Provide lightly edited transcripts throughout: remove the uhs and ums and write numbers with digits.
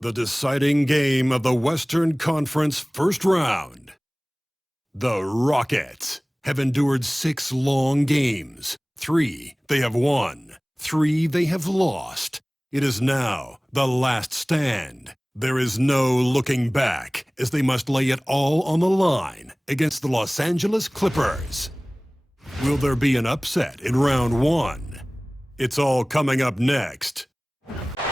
The deciding game of the Western Conference first round. The Rockets have endured 6 long games. 3 they have won, 3 they have lost. It is now the last stand. There is no looking back as they must lay it all on the line against the Los Angeles Clippers. Will there be an upset in round 1? It's all coming up next.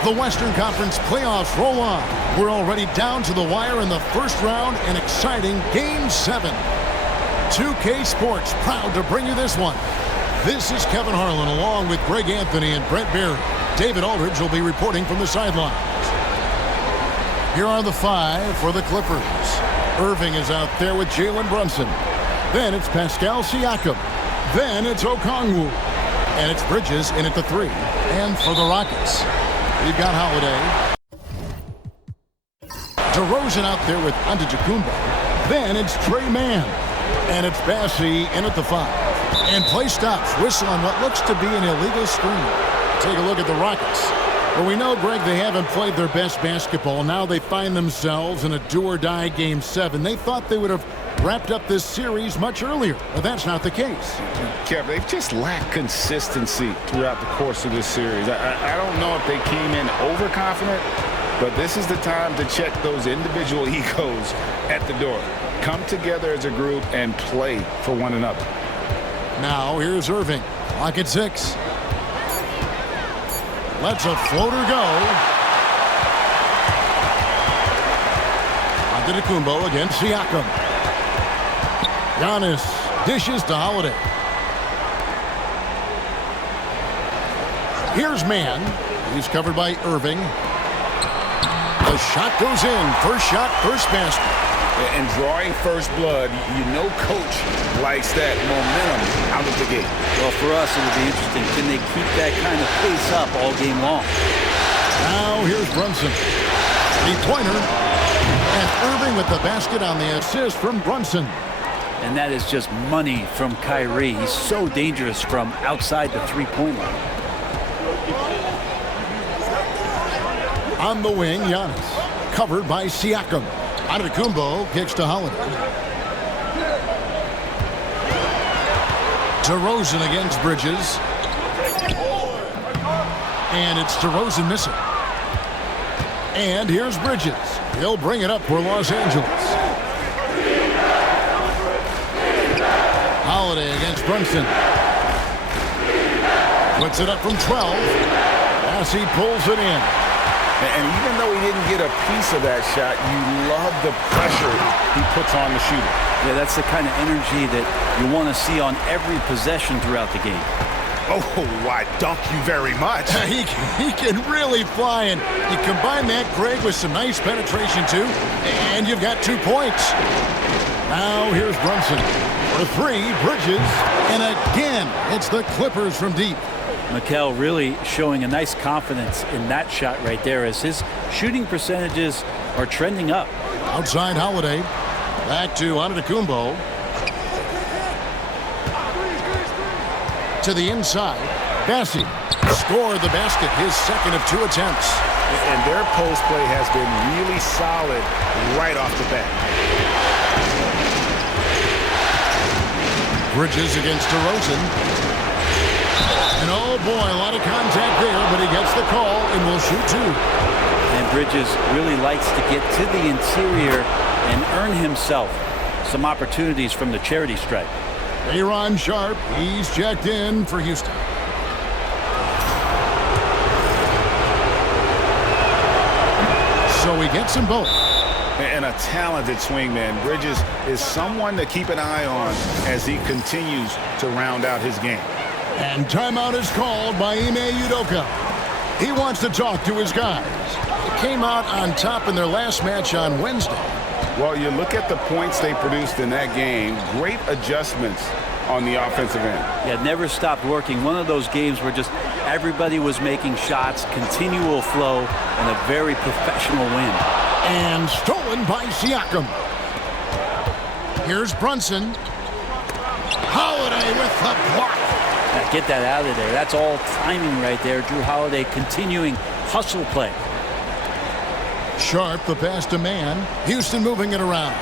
The Western Conference playoffs roll on. We're already down to the wire in the first round, an exciting Game 7. 2K Sports proud to bring you this one. This is Kevin Harlan along with Greg Anthony and Brent Barry. David Aldridge will be reporting from the sidelines. Here are the 5 for the Clippers. Irving is out there with Jalen Brunson. Then it's Pascal Siakam. Then it's Okongwu. And it's Bridges in at the 3. And for the Rockets, we've got Holiday. DeRozan out there with Antetokounmpo. Then it's Trey Mann. And it's Bassey in at the 5. And play stops. Whistle on what looks to be an illegal screen. Take a look at the Rockets. Well, we know, Greg, they haven't played their best basketball. Now they find themselves in a do-or-die Game 7. They thought they would have wrapped up this series much earlier, but that's not the case. Kev, they've just lacked consistency throughout the course of this series. I don't know if they came in overconfident, but this is the time to check those individual egos at the door. Come together as a group and play for one another. Now here's Irving. Clock at 6. Lets a floater go. Antetokounmpo against Siakam. Giannis dishes to Holiday. Here's Mann. He's covered by Irving. The shot goes in. First shot, first basket. And drawing first blood, you know coach likes that momentum out of the gate. Well, for us, it'll be interesting. Can they keep that kind of pace up all game long? Now here's Brunson. Three-pointer. And Irving with the basket on the assist from Brunson. And that is just money from Kyrie. He's so dangerous from outside the three-point line. On the wing, Giannis. Covered by Siakam. Antetokounmpo kicks to Holiday. DeRozan against Bridges. And it's DeRozan missing. And here's Bridges. He'll bring it up for Los Angeles. Holiday against Brunson. Puts it up from 12. As he pulls it in. And even though he didn't get a piece of that shot, you love the pressure he puts on the shooter. Yeah, that's the kind of energy that you want to see on every possession throughout the game. Oh, I dunk you very much. he can really fly, and you combine that, Greg, with some nice penetration, too, and you've got 2 points. Now here's Brunson. For 3, Bridges, and again, it's the Clippers from deep. Mikal really showing a nice confidence in that shot right there as his shooting percentages are trending up. Outside Holiday. Back to Antetokounmpo. To the inside. Bassey scored the basket, his second of 2 attempts. And their post play has been really solid right off the bat. Bridges against DeRozan. And oh boy, a lot of contact there, but he gets the call and will shoot 2. And Bridges really likes to get to the interior and earn himself some opportunities from the charity stripe. Aaron Sharp, he's checked in for Houston. So he gets them both. And a talented swingman. Bridges is someone to keep an eye on as he continues to round out his game. And timeout is called by Ime Udoka. He wants to talk to his guys. They came out on top in their last match on Wednesday. Well, you look at the points they produced in that game, great adjustments on the offensive end. Yeah, never stopped working. One of those games where just everybody was making shots, continual flow, and a very professional win. And stolen by Siakam. Here's Brunson. Holiday with the block. Now get that out of there. That's all timing right there. Drew Holiday continuing hustle play. Sharp, the pass to man. Houston moving it around.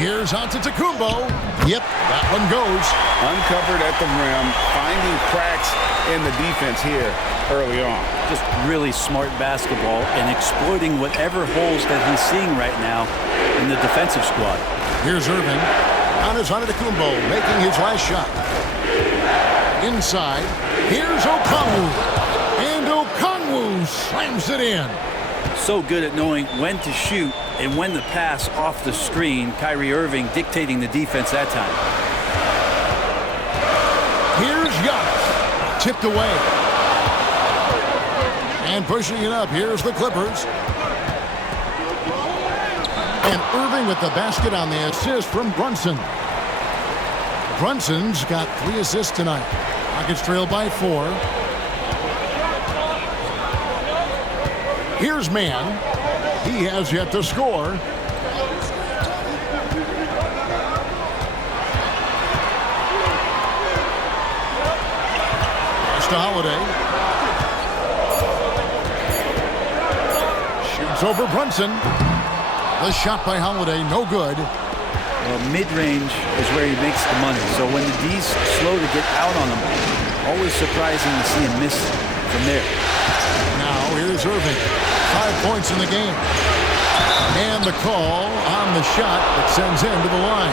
Here's Antetokounmpo. Yep, that one goes. Uncovered at the rim, finding cracks in the defense here early on. Just really smart basketball and exploiting whatever holes that he's seeing right now in the defensive squad. Here's Irving. Giannis Antetokounmpo making his last shot. Inside, here's Okongwu. And Okongwu slams it in. So good at knowing when to shoot and when to pass off the screen. Kyrie Irving dictating the defense that time. Here's Giannis. Tipped away. And pushing it up. Here's the Clippers. And Irving with the basket on the assist from Brunson. Brunson's got 3 assists tonight. Rockets trail by 4. Here's Mann. He has yet to score. Pass to Holiday. Shoots over Brunson. The shot by Holiday, no good. Well, mid-range is where he makes the money. So when the D's slow to get out on him, always surprising to see him miss from there. Now here's Irving. 5 points in the game. And the call on the shot that sends him to the line.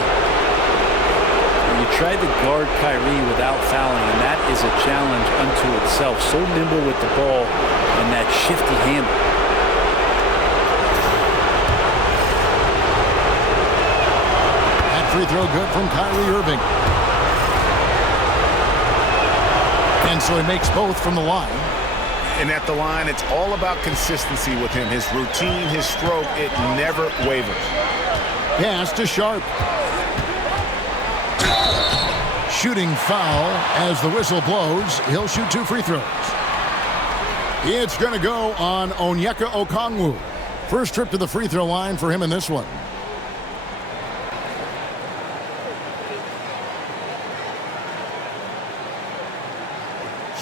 You tried to guard Kyrie without fouling, and that is a challenge unto itself. So nimble with the ball and that shifty handle. That free throw good from Kyrie Irving. And so he makes both from the line. And at the line, it's all about consistency with him. His routine, his stroke, it never wavers. Pass to Sharp. Shooting foul as the whistle blows. He'll shoot 2 free throws. It's going to go on Onyeka Okongwu. First trip to the free throw line for him in this one.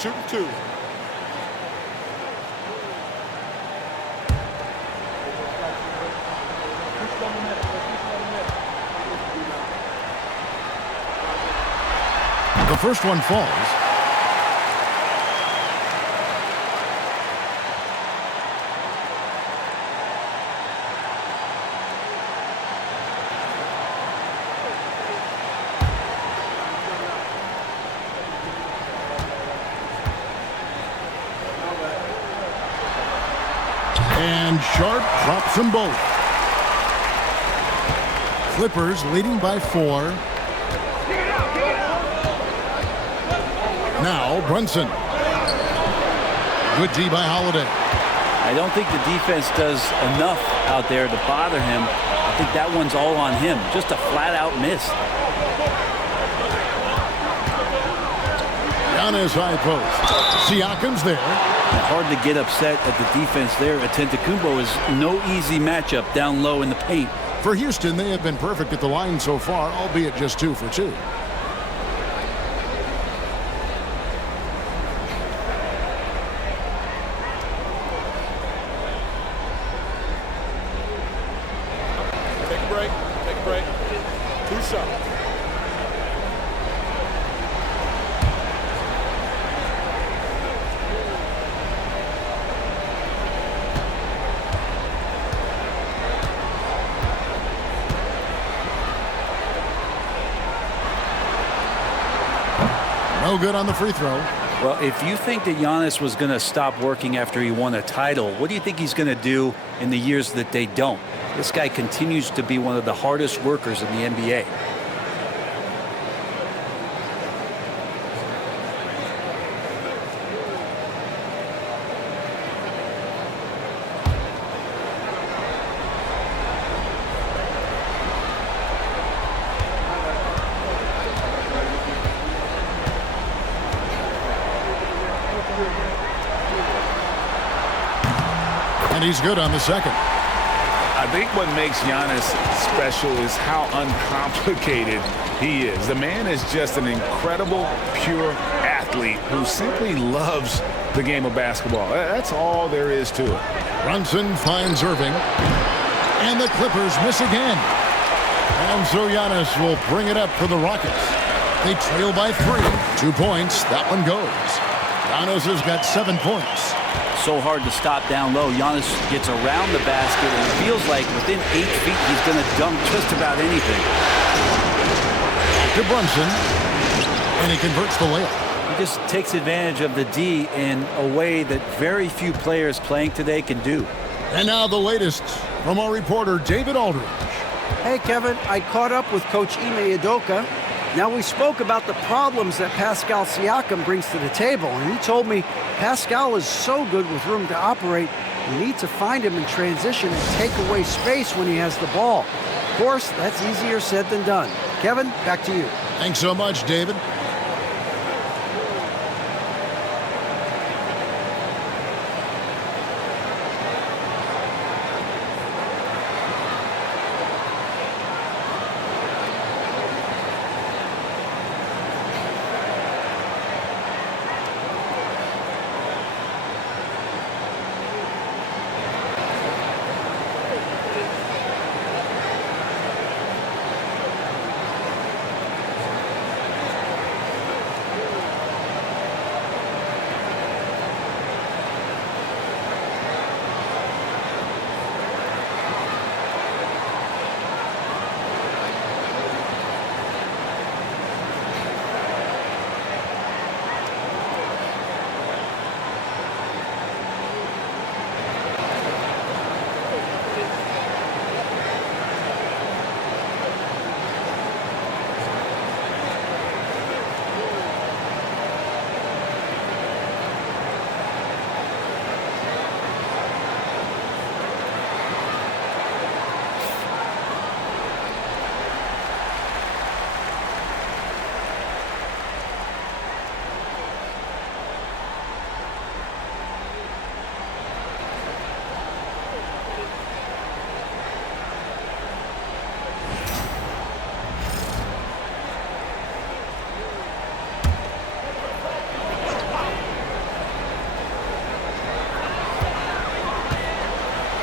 Shooting 2. The first one falls. And Sharp drops them both. Clippers leading by 4. Now Brunson. Good D by Holiday. I don't think the defense does enough out there to bother him. I think that one's all on him. Just a flat-out miss. Giannis high post. Siakam's there. Hard to get upset at the defense there. Antetokounmpo is no easy matchup down low in the paint. For Houston, they have been perfect at the line so far, albeit just 2 for 2. Take a break. Take a break. 2 shots. No good on the free throw. Well, if you think that Giannis was going to stop working after he won a title, what do you think he's going to do in the years that they don't? This guy continues to be one of the hardest workers in the NBA. And he's good on the second. I think what makes Giannis special is how uncomplicated he is. The man is just an incredible, pure athlete who simply loves the game of basketball. That's all there is to it. Brunson finds Irving. And the Clippers miss again. And so Giannis will bring it up for the Rockets. They trail by 3. 2 points. That one goes. Giannis has got 7 points. So hard to stop down low. Giannis gets around the basket, and it feels like within 8 feet he's going to dunk just about anything. To Brunson. And he converts the layup. He just takes advantage of the D in a way that very few players playing today can do. And now the latest from our reporter, David Aldridge. Hey, Kevin, I caught up with Coach Ime Udoka. Now, we spoke about the problems that Pascal Siakam brings to the table, and he told me Pascal is so good with room to operate, you need to find him in transition and take away space when he has the ball. Of course, that's easier said than done. Kevin, back to you. Thanks so much, David.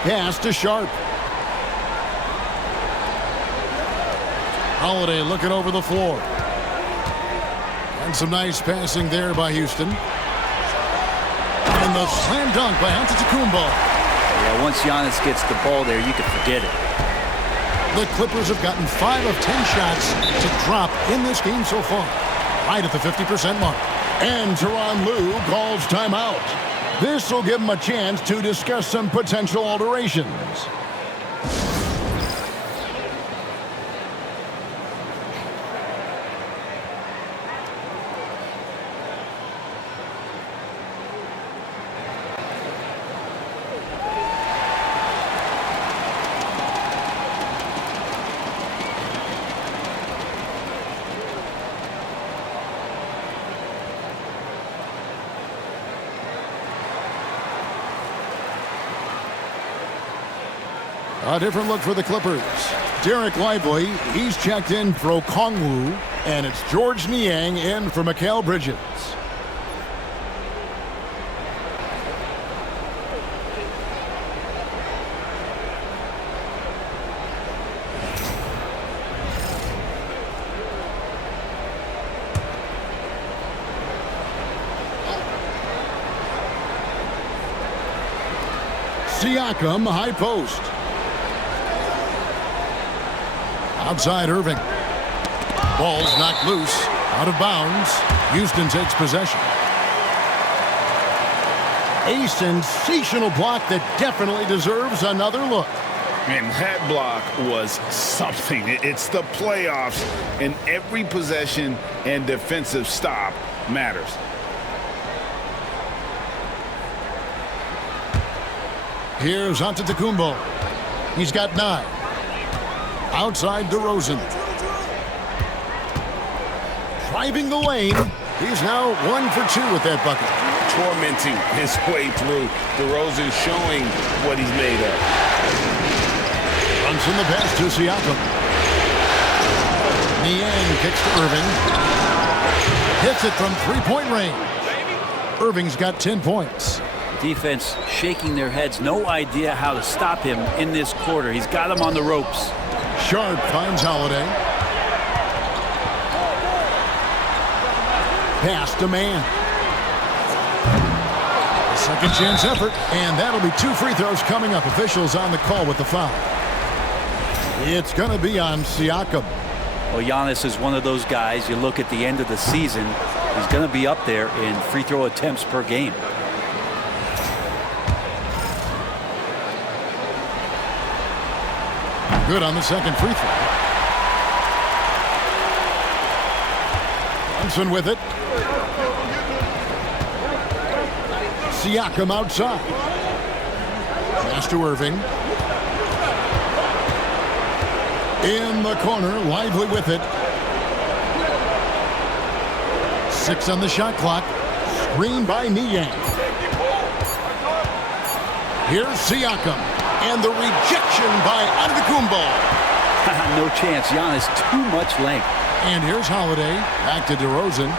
Pass to Sharp. Holiday looking over the floor. And some nice passing there by Houston. And the slam dunk by Antetokounmpo. Yeah, once Giannis gets the ball there, you can forget it. The Clippers have gotten 5 of 10 shots to drop in this game so far. Right at the 50% mark. And Tyronn Lue calls timeout. This will give him a chance to discuss some potential alterations. A different look for the Clippers. Derek Lively, he's checked in for Okongwu, and it's George Niang in for Mikal Bridges. Siakam, high post. Outside Irving. Ball's knocked loose. Out of bounds. Houston takes possession. A sensational block that definitely deserves another look. Man, that block was something. It's the playoffs, and every possession and defensive stop matters. Here's Antetokounmpo. He's got 9. Outside DeRozan. Driving the lane. He's now 1 for 2 with that bucket. Tormenting his way through. DeRozan showing what he's made of. Runs in the pass to Siakam. Niang kicks to Irving. Hits it from 3-point range. Irving's got 10 points. Defense shaking their heads. No idea how to stop him in this quarter. He's got him on the ropes. Sharp finds Holiday. Pass to man. A second chance effort, and that'll be 2 free throws coming up. Officials on the call with the foul. It's going to be on Siakam. Well, Giannis is one of those guys, you look at the end of the season, he's going to be up there in free throw attempts per game. Good on the second free throw. Johnson with it. Siakam outside. Pass to Irving. In the corner, Lively with it. 6 on the shot clock. Screen by Niang. Here's Siakam. And the rejection by Antetokounmpo. No chance. Giannis, too much length. And here's Holiday. Back to DeRozan.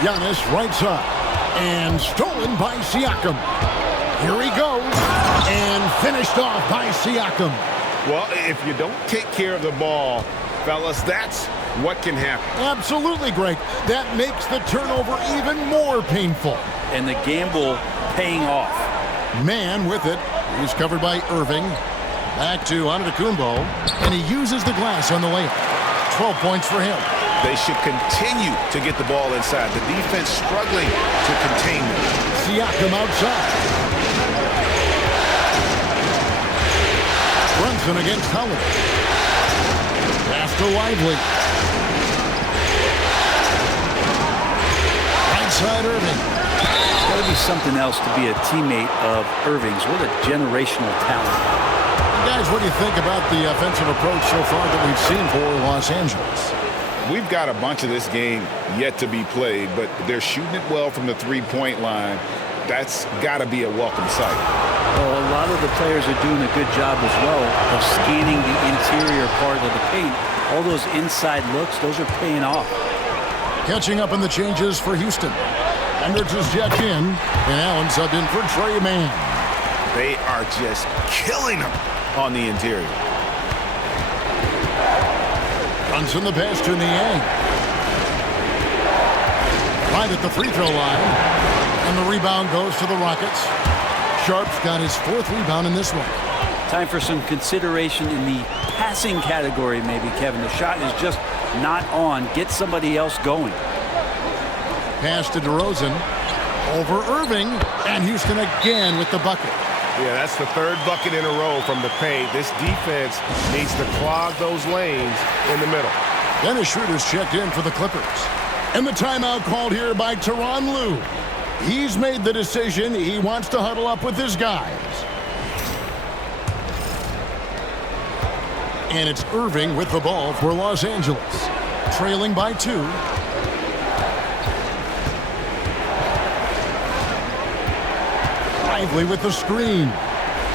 Giannis right side. And stolen by Siakam. Here he goes. And finished off by Siakam. Well, if you don't take care of the ball, fellas, that's what can happen. Absolutely, Greg. That makes the turnover even more painful. And the gamble paying off. Man with it. He's covered by Irving. Back to Antetokounmpo. And he uses the glass on the layup. 12 points for him. They should continue to get the ball inside. The defense struggling to contain them. Siakam outside. Brunson against Holiday. Pass to Lively. Right side Irving. It's got to be something else to be a teammate of Irving's. What a generational talent. Guys, what do you think about the offensive approach so far that we've seen for Los Angeles? We've got a bunch of this game yet to be played, but they're shooting it well from the three-point line. That's got to be a welcome sight. Well, a lot of the players are doing a good job as well of scanning the interior part of the paint. All those inside looks, those are paying off. Catching up on the changes for Houston. Hendricks is checked in, and Allen subbed in for Trey Mann. They are just killing them on the interior. Brunson the pass to Niang. Right at the free throw line. And the rebound goes to the Rockets. Sharp's got his 4th rebound in this one. Time for some consideration in the passing category, maybe, Kevin. The shot is just not on. Get somebody else going. Pass to DeRozan. Over Irving. And Houston again with the bucket. Yeah, that's the 3rd bucket in a row from the paint. This defense needs to clog those lanes in the middle. Dennis Schroeder's checked in for the Clippers. And the timeout called here by Tyronn Lue. He's made the decision. He wants to huddle up with his guys. And it's Irving with the ball for Los Angeles. Trailing by 2. Lively with the screen.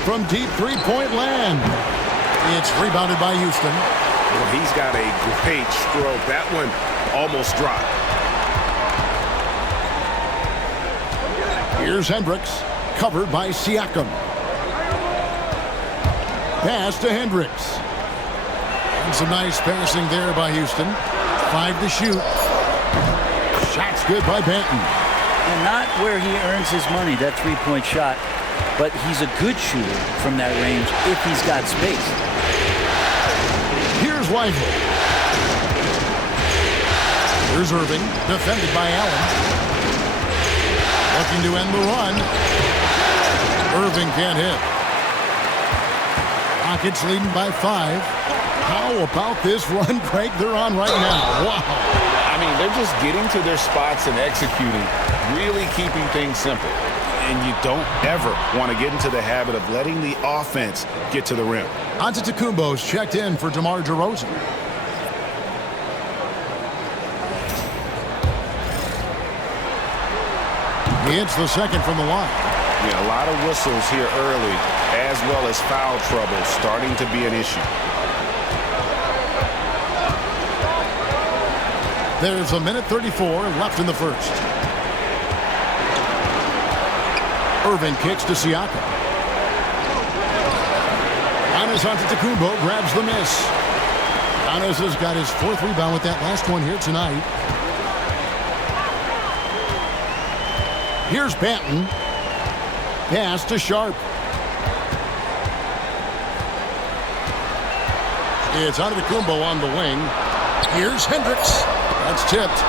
From deep three-point land. It's rebounded by Houston. Well, he's got a great stroke. That one almost dropped. Here's Hendricks, covered by Siakam. Pass to Hendricks. And some nice passing there by Houston. 5 to shoot. Shot's good by Banton. And not where he earns his money, that three-point shot, but he's a good shooter from that range if he's got space. Here's Lively. Here's Irving, defended by Allen. Looking to end the run. Irving can't hit. Rockets leading by 5. How about this run, Craig, they're on right now? Wow. I mean, they're just getting to their spots and executing, really keeping things simple. And you don't ever want to get into the habit of letting the offense get to the rim. Antetokounmpo's checked in for DeMar DeRozan. He hits the second from the line. Yeah, a lot of whistles here early, as well as foul trouble starting to be an issue. There's a minute 34 left in the first. Irving kicks to Siakam. Giannis Antetokounmpo grabs the miss. Giannis has got his 4th rebound with that last one here tonight. Here's Banton. Pass to Sharp. It's Antetokounmpo on the wing. Here's Hendricks. That's tipped.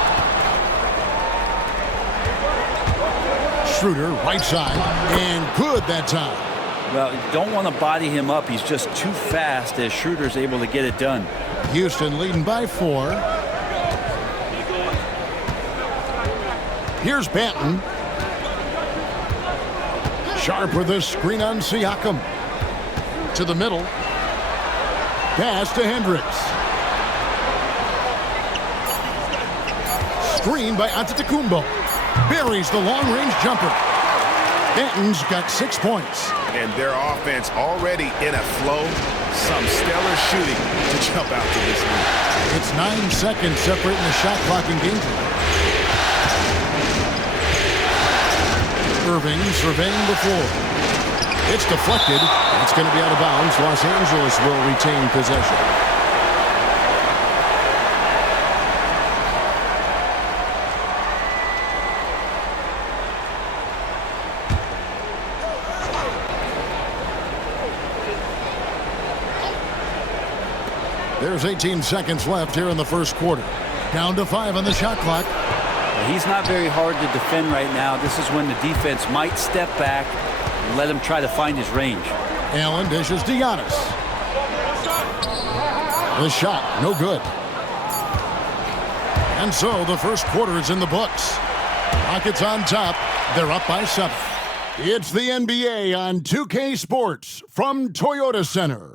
Schroeder, right side, and good that time. Well, you don't want to body him up. He's just too fast as Schroeder's able to get it done. Houston leading by 4. Here's Banton. Sharp with a screen on Siakam. To the middle. Pass to Hendricks. Screen by Antetokounmpo. Buries the long-range jumper. Banton's got 6 points. And their offense already in a flow. Some stellar shooting to jump out to this lead. It's 9 seconds separating the shot clock and game time. Irving surveying the floor. It's deflected. It's going to be out of bounds. Los Angeles will retain possession. There's 18 seconds left here in the first quarter. Down to 5 on the shot clock. He's not very hard to defend right now. This is when the defense might step back and let him try to find his range. Allen dishes to Giannis. The shot, no good. And so the first quarter is in the books. Rockets on top. They're up by 7. It's the NBA on 2K Sports from Toyota Center.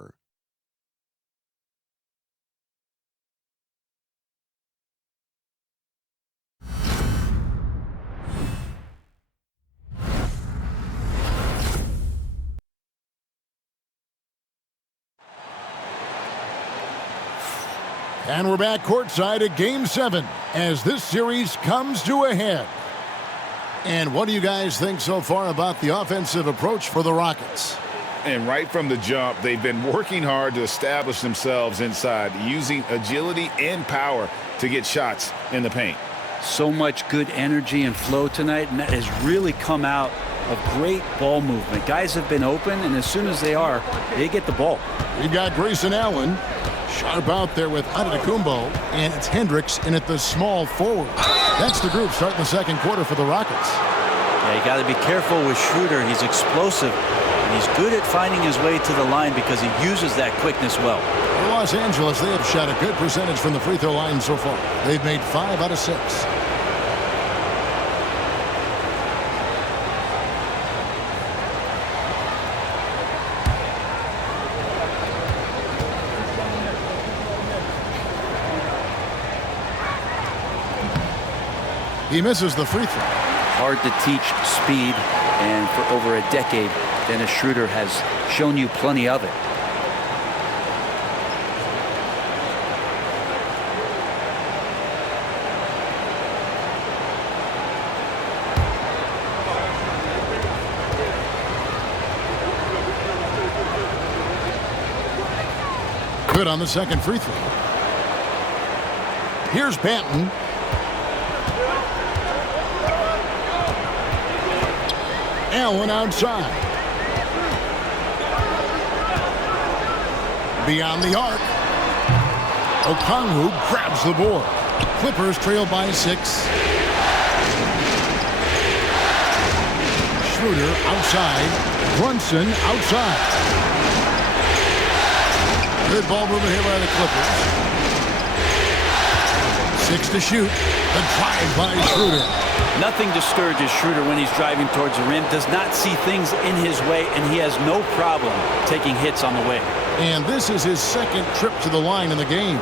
And we're back courtside at Game 7 as this series comes to a head. And what do you guys think so far about the offensive approach for the Rockets? And right from the jump, they've been working hard to establish themselves inside, using agility and power to get shots in the paint. So much good energy and flow tonight, and that has really come out of great ball movement. Guys have been open, and as soon as they are, they get the ball. We got Grayson Allen. Sharp out there with Antetokounmpo, and it's Hendricks in at the small forward. That's the group starting the second quarter for the Rockets. Yeah, you got to be careful with Schroeder. He's explosive, and he's good at finding his way to the line because he uses that quickness well. For Los Angeles, they have shot a good percentage from the free throw line so far. They've made 5 out of 6. He misses the free throw. Hard to teach speed, and for over a decade, Dennis Schroeder has shown you plenty of it. Good on the second free throw. Here's Banton. Allen outside. Beyond the arc. Okongwu grabs the board. Clippers trail by 6. Schroeder outside. Brunson outside. Good ball movement here by the Clippers. 6 to shoot. The drive by Schroeder. Nothing discourages Schroeder when he's driving towards the rim. Does not see things in his way, and he has no problem taking hits on the way. And this is his second trip to the line in the game.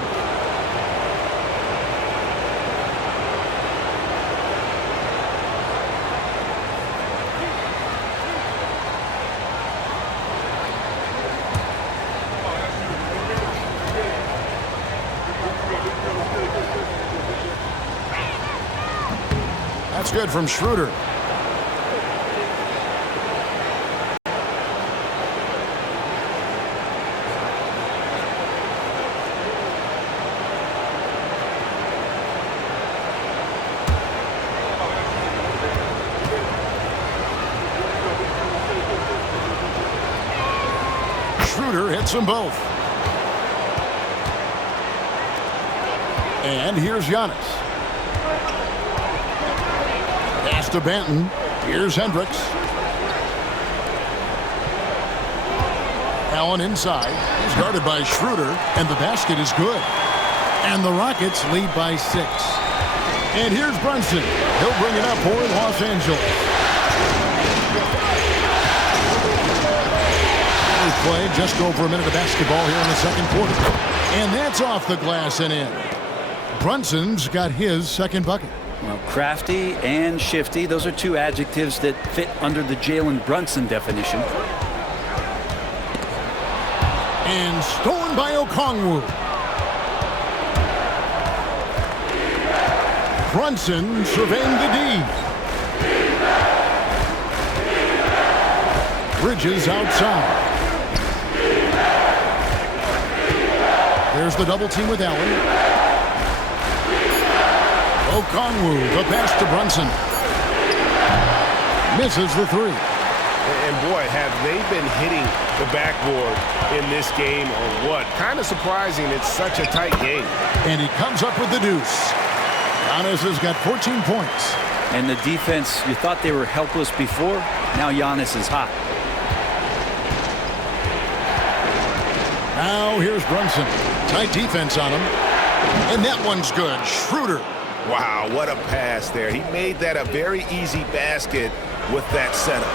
That's good from Schroeder. Schroeder hits them both. And here's Giannis. Pass to Banton. Here's Hendricks. Allen inside. He's guarded by Schroeder, and the basket is good. And the Rockets lead by 6. And here's Brunson. He'll bring it up for Los Angeles. Play just over a minute of basketball here in the second quarter. And that's off the glass and in. Brunson's got his second bucket. Well, crafty and shifty, those are two adjectives that fit under the Jalen Brunson definition. And stolen by Okongwu. Brunson surveying the D. Bridges outside. There's the double team with Allen. Okongwu, the pass to Brunson. Misses the three. And boy, have they been hitting the backboard in this game or what? Kind of surprising it's such a tight game. And he comes up with the deuce. Giannis has got 14 points. And the defense, you thought they were helpless before. Now Giannis is hot. Now here's Brunson. Tight defense on him. And that one's good. Schroeder. Wow, what a pass there. He made that a very easy basket with that setup.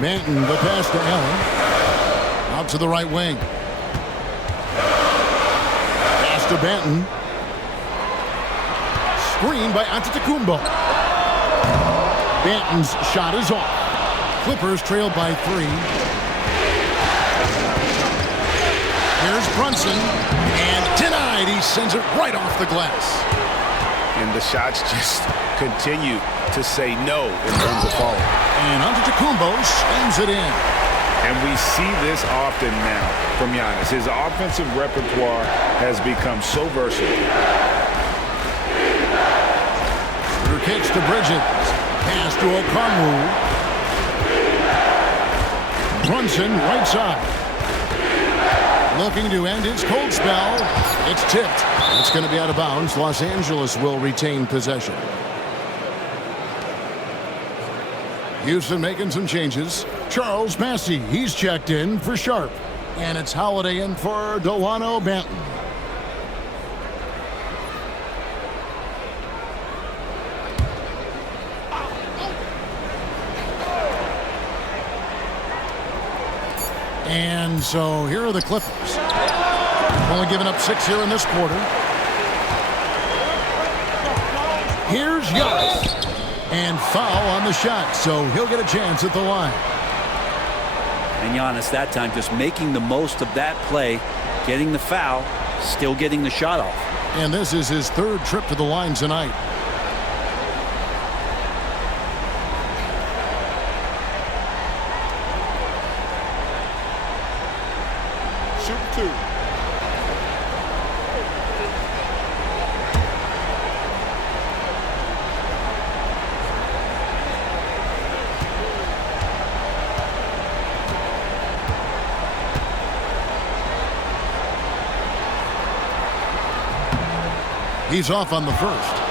Manton, the pass to Allen. Out to the right wing. Pass to Banton. Screen by Antetokounmpo. Banton's shot is off. Clippers trail by 3. Here's Brunson, and denied. He sends it right off the glass. And the shots just continue to say no in terms of falling. And Antetokounmpo slams it in. And we see this often now from Giannis. His offensive repertoire has become so versatile. Schroeder kicks to Bridges. Pass to Okongwu. Brunson right side. Looking to end his cold spell. It's tipped. It's going to be out of bounds. Los Angeles will retain possession. Houston making some changes. Charles Massey, he's checked in for Sharp. And it's Holiday in for Delano Banton. And so here are the Clippers. Only giving up 6 here in this quarter. Here's Giannis. And foul on the shot, so he'll get a chance at the line. And Giannis that time just making the most of that play, getting the foul, still getting the shot off. And this is his 3rd trip to the line tonight. Shooting 2. He's off on the first.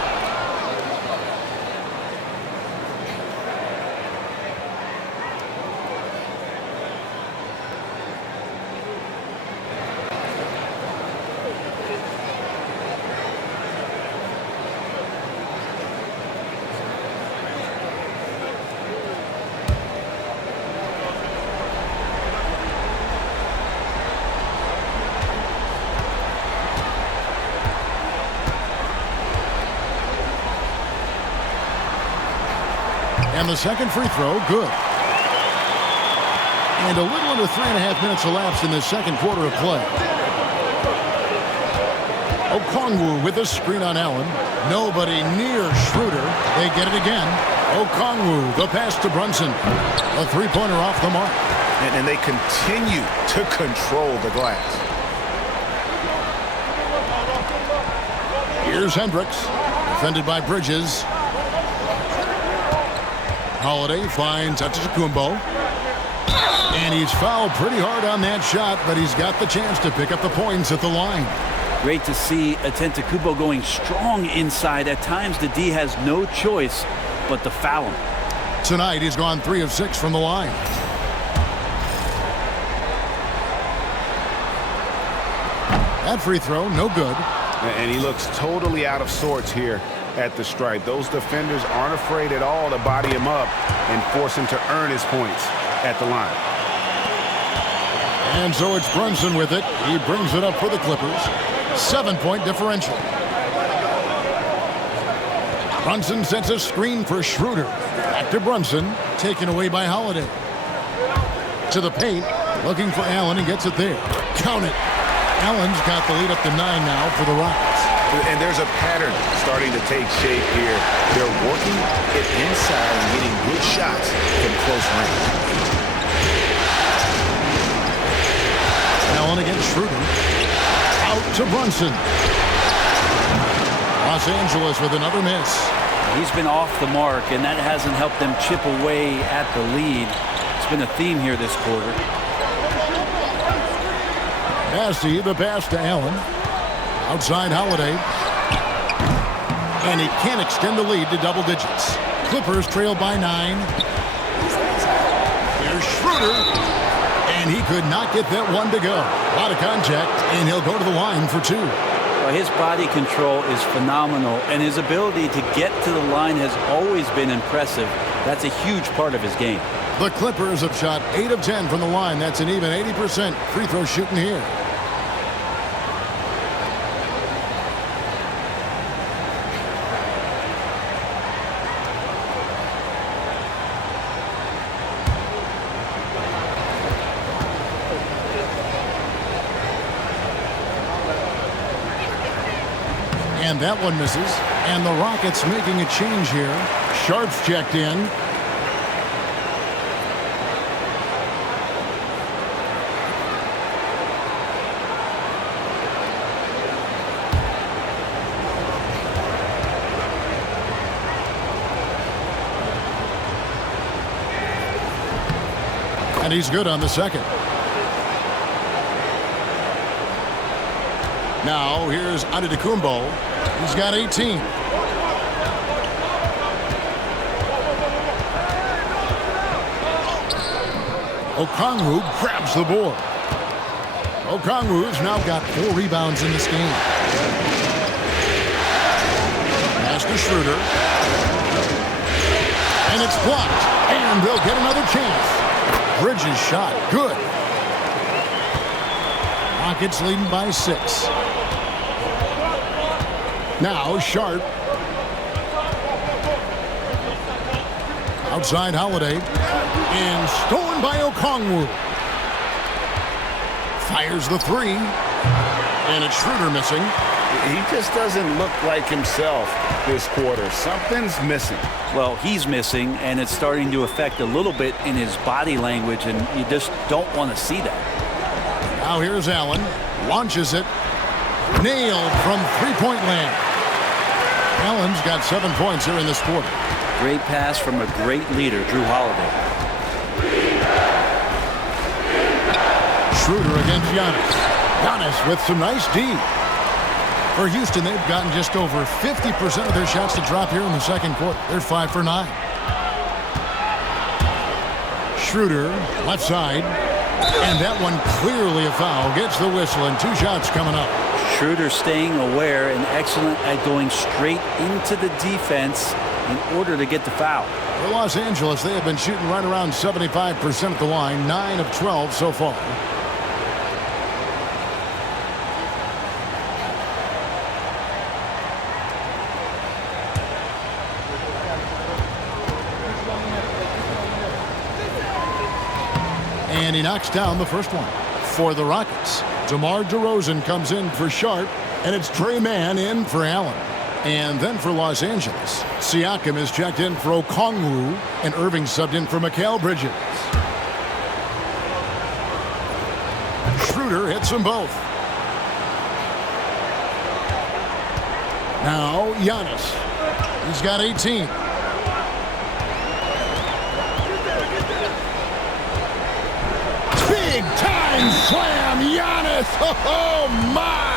And the second free throw, good. And a little under 3.5 minutes elapsed in the second quarter of play. Okongwu with a screen on Allen. Nobody near Schroeder. They get it again. Okongwu, the pass to Brunson. A three-pointer off the mark. And they continue to control the glass. Here's Hendricks, defended by Bridges. Holiday finds Antetokounmpo. And he's fouled pretty hard on that shot, but he's got the chance to pick up the points at the line. Great to see Antetokounmpo going strong inside. At times, the D has no choice but to foul him. Tonight, he's gone 3 of 6 from the line. That free throw, no good. And he looks totally out of sorts here at the stripe. Those defenders aren't afraid at all to body him up and force him to earn his points at the line. And so it's Brunson with it. He brings it up for the Clippers. 7-point differential. Brunson sets a screen for Schroeder. Back to Brunson, taken away by Holiday. To the paint, looking for Allen, and gets it there. Count it. Allen's got the lead up to 9 now for the Rockets. And there's a pattern starting to take shape here. They're working it inside and getting good shots from close range. Allen against Schroeder. Out to Brunson. Los Angeles with another miss. He's been off the mark, and that hasn't helped them chip away at the lead. It's been a theme here this quarter. Massey, the pass to Allen. Outside Holiday. And he can't extend the lead to double digits. Clippers trail by 9. Here's Schroeder. And he could not get that one to go. A lot of contact, and he'll go to the line for 2. Well, his body control is phenomenal, and his ability to get to the line has always been impressive. That's a huge part of his game. The Clippers have shot 8 of 10 from the line. That's an even 80% free throw shooting here. And that one misses. And the Rockets making a change here. Sharp's checked in. And he's good on the second. Now here's Antetokounmpo. He's got 18. Okongwu grabs the board. Okongwu's now got 4 rebounds in this game. Pass to Schroeder. And it's blocked. And they'll get another chance. Bridges shot. Good. Rockets leading by 6. Now Sharp. Outside Holiday. And stolen by Okongwu. Fires the 3. And it's Schroeder missing. He just doesn't look like himself this quarter. Something's missing. Well, he's missing, and it's starting to affect a little bit in his body language, and you just don't want to see that. Now here's Allen. Launches it. Nailed from three-point land. Allen's got 7 points here in this quarter. Great pass from a great leader, Drew Holiday. Schroeder against Giannis. Giannis with some nice D. For Houston, they've gotten just over 50% of their shots to drop here in the second quarter. They're 5 for 9. Schroeder, left side. And that one clearly a foul. Gets the whistle, and 2 shots coming up. Schroeder staying aware and excellent at going straight into the defense in order to get the foul. For Los Angeles, they have been shooting right around 75% at the line. 9 of 12 so far. And he knocks down the first one. For the Rockets, DeMar DeRozan comes in for Sharp. And it's Trey Mann in for Allen. And then for Los Angeles, Siakam is checked in for Okongwu, and Irving subbed in for Mikal Bridges. Schroeder hits them both. Now Giannis. He's got 18. Big time slam, Giannis. Oh my!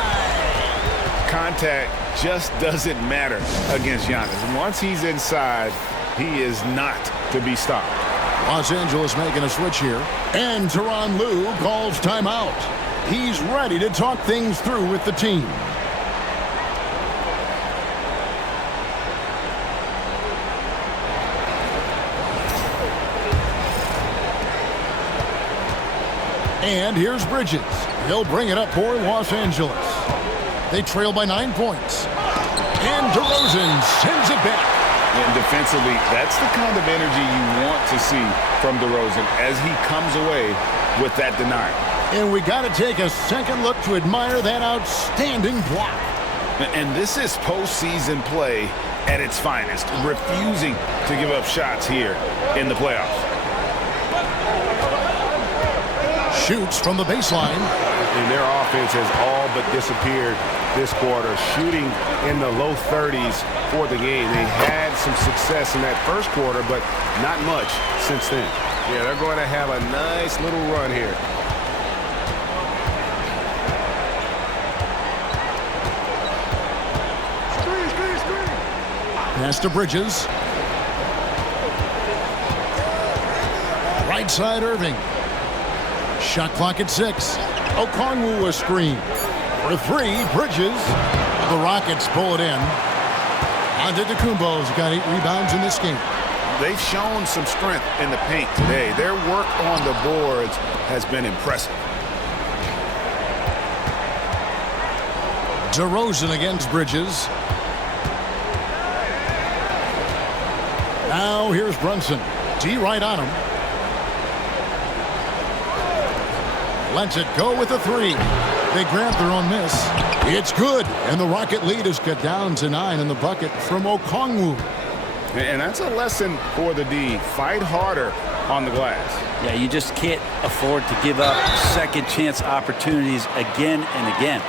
Contact just doesn't matter against Giannis. Once he's inside, he is not to be stopped. Los Angeles making a switch here. And Tyronn Lue calls timeout. He's ready to talk things through with the team. And here's Bridges. He'll bring it up for Los Angeles. They trail by 9 points. And DeRozan sends it back. And defensively, that's the kind of energy you want to see from DeRozan as he comes away with that denial. And we got to take a second look to admire that outstanding block. And this is postseason play at its finest, refusing to give up shots here in the playoffs. Shoots from the baseline. And their offense has all but disappeared this quarter, shooting in the low 30s for the game. They had some success in that first quarter, but not much since then. Yeah, they're going to have a nice little run here. Pass to Bridges. Right side Irving. Shot clock at 6. Okongwu a screen. For 3, Bridges. The Rockets pull it in. Antetokounmpo's got 8 rebounds in this game. They've shown some strength in the paint today. Their work on the boards has been impressive. DeRozan against Bridges. Now here's Brunson. D right on him. Lets it go with a 3. They grab their own miss. It's good. And the Rocket lead is cut down to 9 in the bucket from Okongwu. And that's a lesson for the D. Fight harder on the glass. Yeah, you just can't afford to give up second chance opportunities again and again.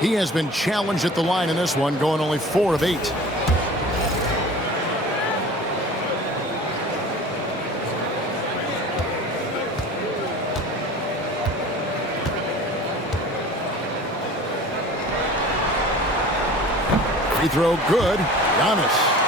He has been challenged at the line in this one, going only 4 of 8. Free throw good. Giannis.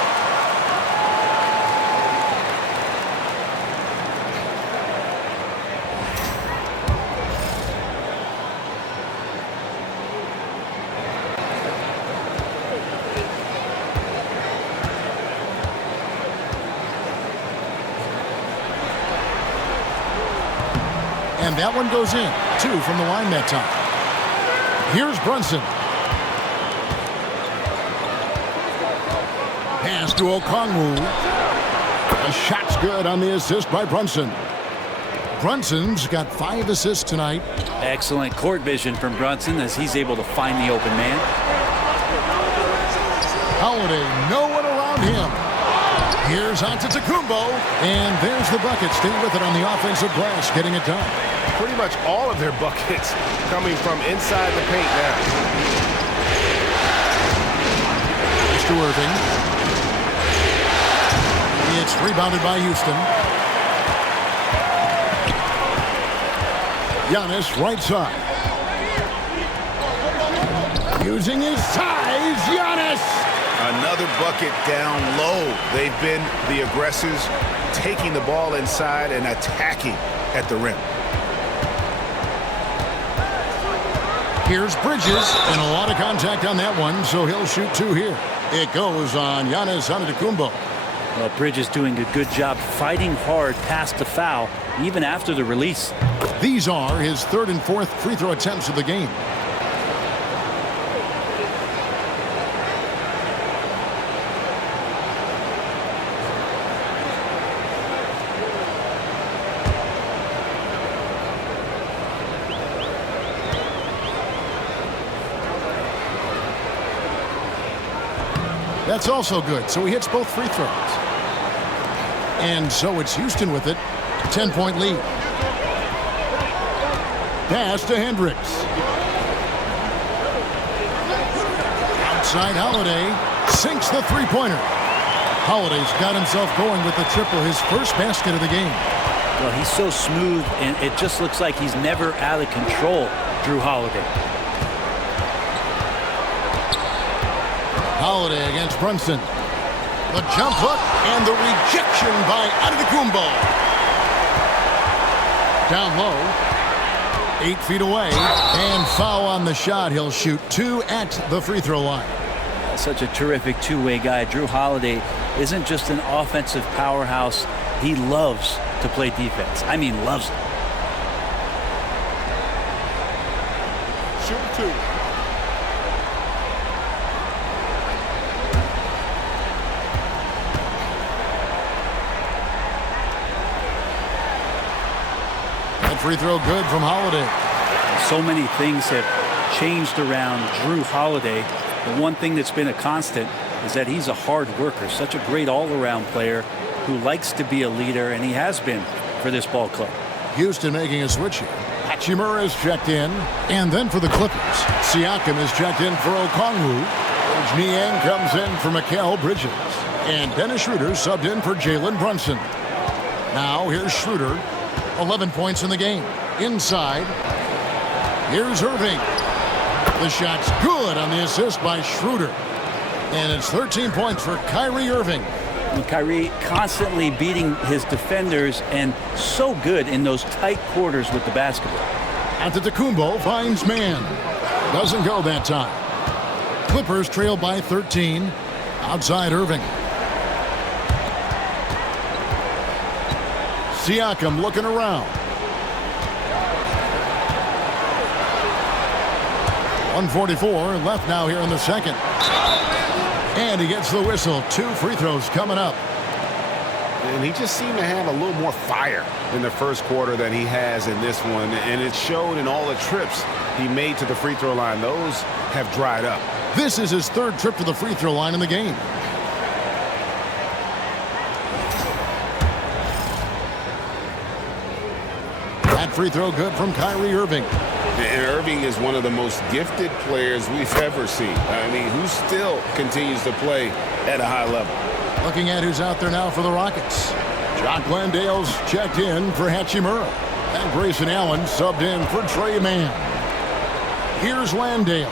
And that one goes in. 2 from the line that time. Here's Brunson. Pass to Okongwu. The shot's good on the assist by Brunson. Brunson's got 5 assists tonight. Excellent court vision from Brunson as he's able to find the open man. Holiday, no one around him. Here's Antetokounmpo, and there's the bucket. Stay with it on the offensive glass, getting it done. Pretty much all of their buckets coming from inside the paint now. Pass to Irving. It's rebounded by Houston. Giannis, right side. Using his size, Giannis! Another bucket down low. They've been the aggressors, taking the ball inside and attacking at the rim. Here's Bridges, and a lot of contact on that one, so he'll shoot 2 here. It goes on Giannis Antetokounmpo. Well, Bridges doing a good job fighting hard past the foul, even after the release. These are his 3rd and 4th free throw attempts of the game. That's also good, so he hits both free throws. And so it's Houston with it. 10-point lead. Pass to Hendricks. Outside Holiday. Sinks the three-pointer. Holiday's got himself going with the triple, his first basket of the game. Well, he's so smooth, and it just looks like he's never out of control, Drew Holiday. Holiday against Brunson. The jump hook and the rejection by Antetokounmpo. Down low. 8 feet away. And foul on the shot. He'll shoot 2 at the free throw line. Such a terrific two-way guy. Drew Holiday isn't just an offensive powerhouse. He loves to play defense. I mean, loves it. Shoot 2. That free throw good from Holiday. So many things have changed around Drew Holiday. The one thing that's been a constant is that he's a hard worker, such a great all-around player who likes to be a leader, and he has been for this ball club. Houston making a switch here. Hachimura is checked in. And then for the Clippers, Siakam is checked in for Okongwu. Niang comes in for Mikal Bridges. And Dennis Schroeder subbed in for Jalen Brunson. Now here's Schroeder. 11 points in the game. Inside. Here's Irving. The shot's good on the assist by Schroeder. And it's 13 points for Kyrie Irving. Kyrie constantly beating his defenders and so good in those tight quarters with the basketball. Antetokounmpo finds man. Doesn't go that time. Clippers trail by 13. Outside Irving. Siakam looking around. 1:44 left now here in the second. And he gets the whistle. 2 free throws coming up. And he just seemed to have a little more fire in the first quarter than he has in this one. And it showed in all the trips he made to the free throw line. Those have dried up. This is his 3rd trip to the free throw line in the game. That free throw good from Kyrie Irving. And Irving is one of the most gifted players we've ever seen. I mean, who still continues to play at a high level. Looking at who's out there now for the Rockets. Jock Landale's checked in for Hachimura. And Grayson Allen subbed in for Trey Mann. Here's Landale.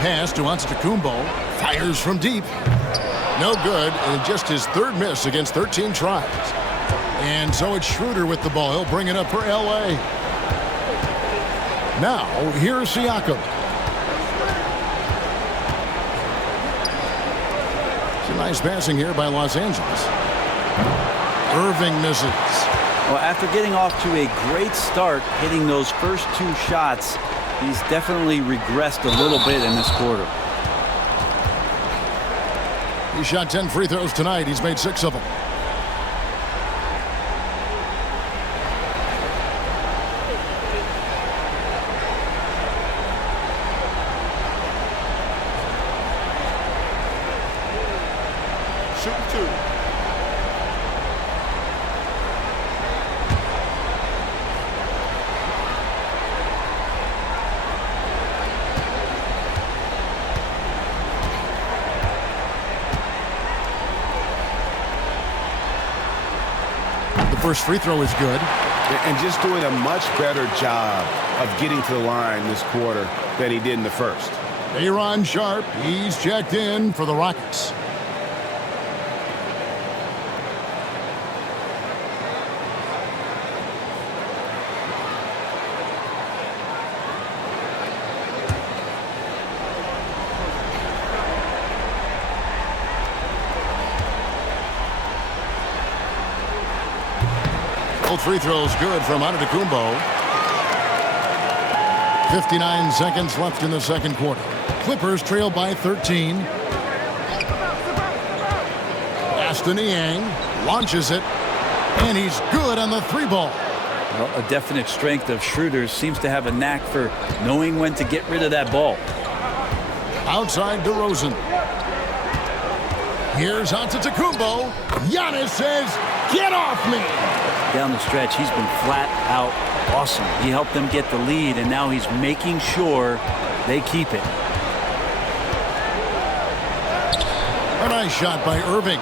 Pass to Antetokounmpo. Fires from deep. No good, and just his 3rd miss against 13 tries. And so it's Schroeder with the ball. He'll bring it up for L.A. Now, here's Siakam. Some nice passing here by Los Angeles. Irving misses. Well, after getting off to a great start, hitting those first 2 shots, he's definitely regressed a little bit in this quarter. He shot 10 free throws tonight. He's made 6 of them. Shoot 2. The first free throw is good. And just doing a much better job of getting to the line this quarter than he did in the first. Aaron Sharp, he's checked in for the Rockets. Both free throws good from Antetokounmpo. 59 seconds left in the second quarter. Clippers trail by 13. Aston Niang launches it, and he's good on the 3-ball. Well, a definite strength of Schroeder. Seems to have a knack for knowing when to get rid of that ball. Outside DeRozan. Here's Antetokounmpo. Giannis says, "Get off me!" Down the stretch, he's been flat out awesome. He helped them get the lead, and now he's making sure they keep it. A nice shot by Irving.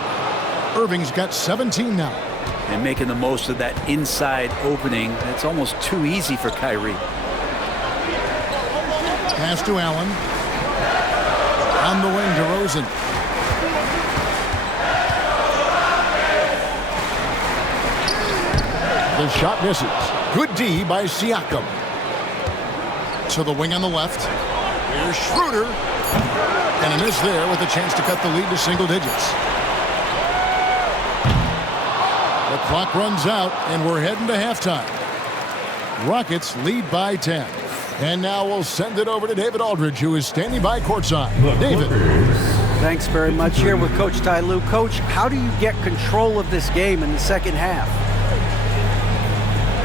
Irving's got 17 now. And making the most of that inside opening. It's almost too easy for Kyrie. Pass to Allen. On the wing to Rosen. The shot misses. Good D by Siakam. To the wing on the left. Here's Schroeder. And a miss there with a chance to cut the lead to single digits. The clock runs out, and we're heading to halftime. Rockets lead by 10. And now we'll send it over to David Aldridge, who is standing by courtside. David. Thanks very much. Here with Coach Ty Lue. Coach, how do you get control of this game in the second half?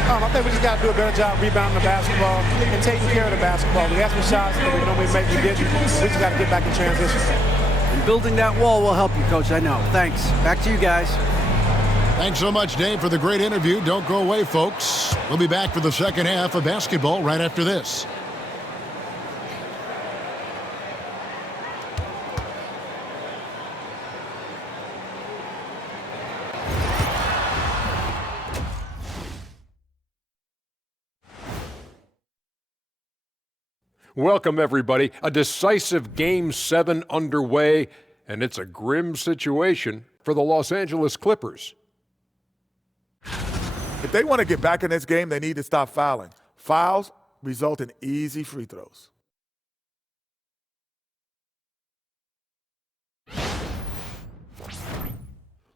I think we just got to do a better job rebounding the basketball and taking care of the basketball. We have some shots that we normally make, we didn't. We just got to get back in transition. And building that wall will help you, Coach, I know. Thanks. Back to you guys. Thanks so much, Dave, for the great interview. Don't go away, folks. We'll be back for the second half of basketball right after this. Welcome, everybody. A decisive Game 7 underway, and it's a grim situation for the Los Angeles Clippers. If they want to get back in this game, they need to stop fouling. Fouls result in easy free throws.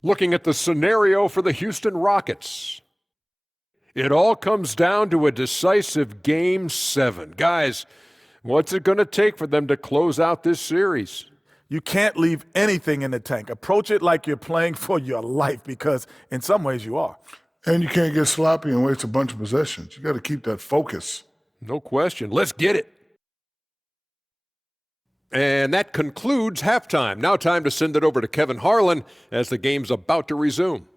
Looking at the scenario for the Houston Rockets. It all comes down to a decisive Game 7. Guys, what's it going to take for them to close out this series? You can't leave anything in the tank. Approach it like you're playing for your life, because in some ways you are. And you can't get sloppy and waste a bunch of possessions. You got to keep that focus. No question. Let's get it. And that concludes halftime. Now time to send it over to Kevin Harlan as the game's about to resume.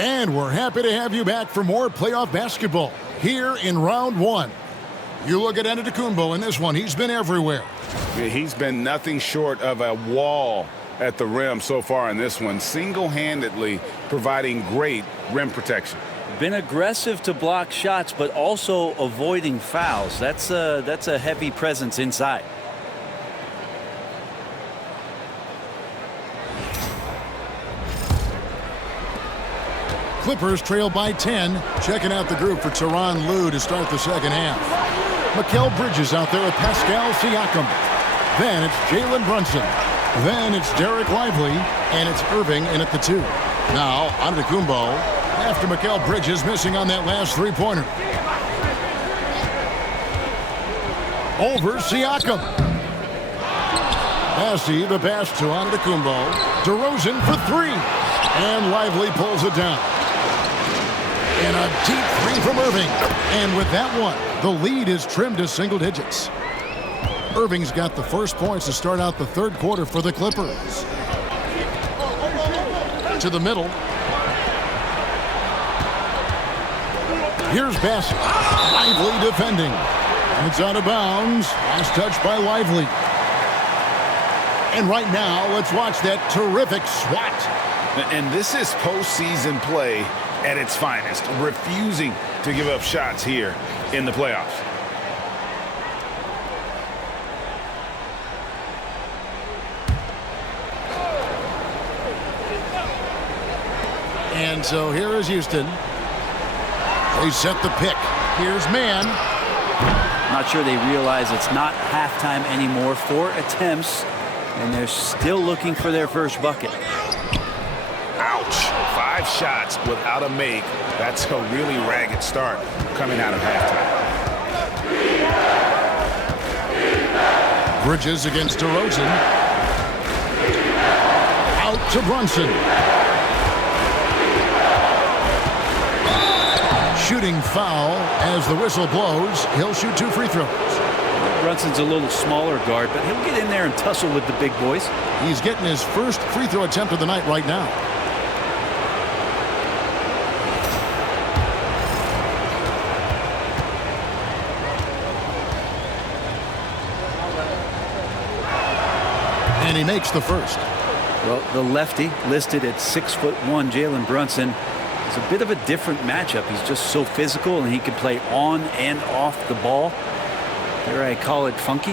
And we're happy to have you back for more playoff basketball here in round one. You look at Antetokounmpo in this one. He's been everywhere. Yeah, he's been nothing short of a wall at the rim so far in this one, single-handedly providing great rim protection. Been aggressive to block shots, but also avoiding fouls. That's a heavy presence inside. Clippers trail by 10. Checking out the group for Tyronn Lue to start the second half. Mikal Bridges out there with Pascal Siakam. Then it's Jalen Brunson. Then it's Derek Lively. And it's Irving in at the 2. Now, Antetokounmpo after Mikal Bridges missing on that last three-pointer. Over Siakam. Passy, the pass to Antetokounmpo. DeRozan for 3. And Lively pulls it down. And a deep three from Irving. And with that one, the lead is trimmed to single digits. Irving's got the first points to start out the third quarter for the Clippers. To the middle. Here's Bassett. Lively defending. And it's out of bounds. Last touch by Lively. And right now, let's watch that terrific swat. And this is postseason play at its finest, refusing to give up shots here in the playoffs. And so here is Houston. They set the pick. Here's Mann. Not sure they realize it's not halftime anymore. 4 attempts, and they're still looking for their first bucket. Ouch. 5 shots without a make. That's a really ragged start coming out of halftime. Bridges against DeRozan. Out to Brunson. Shooting foul as the whistle blows. He'll shoot 2 free throws. Brunson's a little smaller guard, but he'll get in there and tussle with the big boys. He's getting his first free throw attempt of the night right now. And he makes the first. Well, the lefty listed at 6'1", Jalen Brunson, is a bit of a different matchup. He's just so physical, and he can play on and off the ball. Dare I call it funky?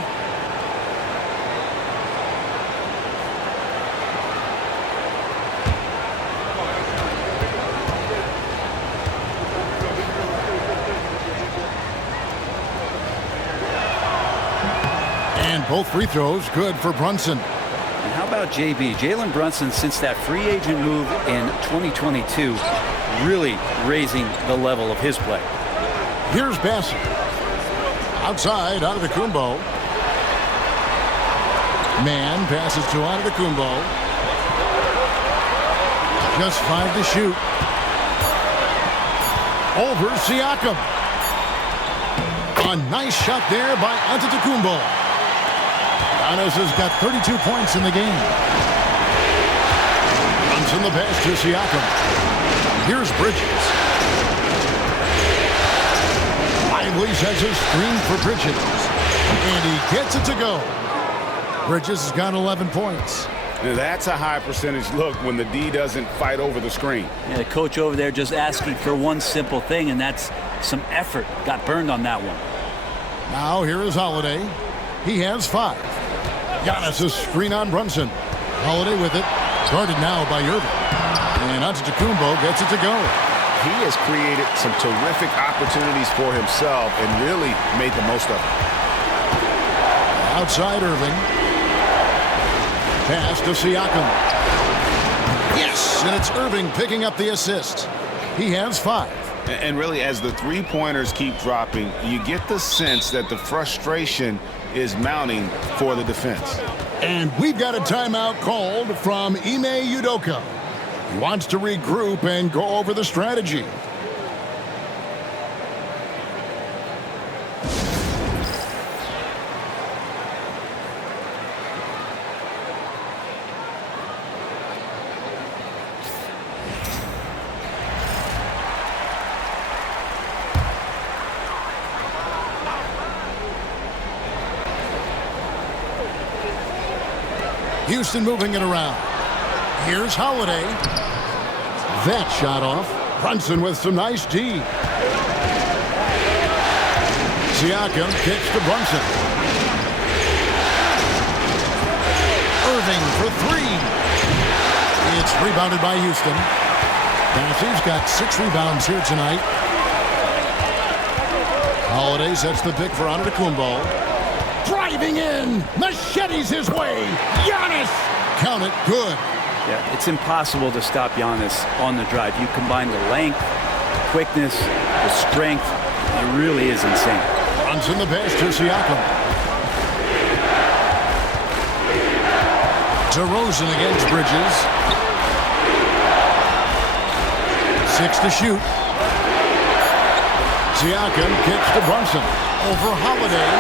And both free throws good for Brunson. And how about JB? Jalen Brunson, since that free agent move in 2022, really raising the level of his play. Here's Bassett. Outside, Antetokounmpo. Man passes to Antetokounmpo. Just 5 to shoot. Over Siakam. A nice shot there by Antetokounmpo. Giannis has got 32 points in the game. Runs in the pass to Siakam. Here's Bridges. Lively sets a screen for Bridges. And he gets it to go. Bridges has got 11 points. That's a high percentage look when the D doesn't fight over the screen. Yeah, the coach over there just asking for one simple thing, and that's some effort. Got burned on that one. Now here is Holiday. He has 5. Giannis' screen on Brunson. Holiday with it. Guarded now by Irving. And Antetokounmpo gets it to go. He has created some terrific opportunities for himself and really made the most of it. Outside Irving. Pass to Siakam. Yes, and it's Irving picking up the assist. He has 5. And really, as the three-pointers keep dropping, you get the sense that the frustration is mounting for the defense. And we've got a timeout called from Ime Udoka. He wants to regroup and go over the strategy. Houston moving it around. Here's Holiday. That shot off. Brunson with some nice D. Siakam kicks to Brunson. Irving for 3. It's rebounded by Houston. Bassey's got 6 rebounds here tonight. Holiday sets the pick for Antetokounmpo. Driving in. Machetes his way. Giannis. Count it. Good. Yeah, it's impossible to stop Giannis on the drive. You combine the length, the quickness, the strength. It really is insane. Runs in the pass to Siakam. DeRozan against Bridges. 6 to shoot. Siakam kicks to Brunson. Over Holiday.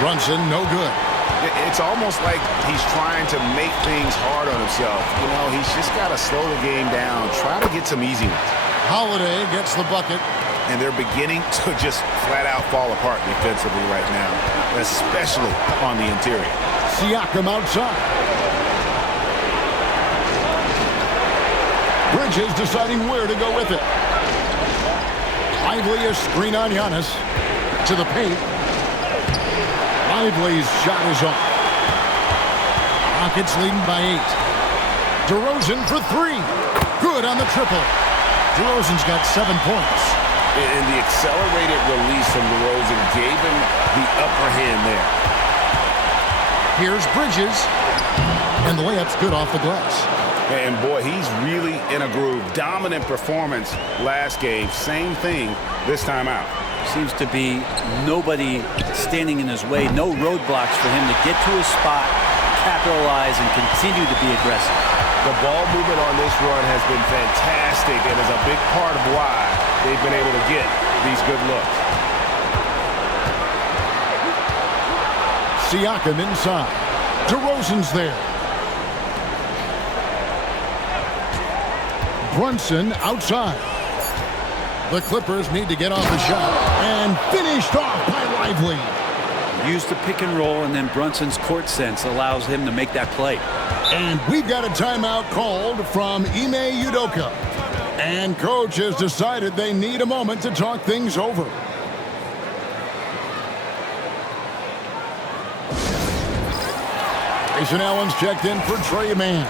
Brunson, no good. It's almost like he's trying to make things hard on himself. You know, he's just got to slow the game down, try to get some easy ones. Holiday gets the bucket. And they're beginning to just flat out fall apart defensively right now, especially on the interior. Siakam outside. Bridges deciding where to go with it. Lively a screen on Giannis. To the paint. Lively's shot is off. Rockets leading by 8. DeRozan for 3. Good on the triple. DeRozan's got 7 points. And the accelerated release from DeRozan gave him the upper hand there. Here's Bridges. And the layup's good off the glass. And boy, he's really in a groove. Dominant performance last game. Same thing this time out. Seems to be nobody standing in his way. No roadblocks for him to get to his spot, capitalize and continue to be aggressive. The ball movement on this run has been fantastic and is a big part of why they've been able to get these good looks. Siakam inside. DeRozan's there. Brunson outside. The Clippers need to get off the shot. And finished off by Lively. Use the pick and roll, and then Brunson's court sense allows him to make that play. And we've got a timeout called from Ime Udoka. And coach has decided they need a moment to talk things over. Grayson Allen's checked in for Trey Mann.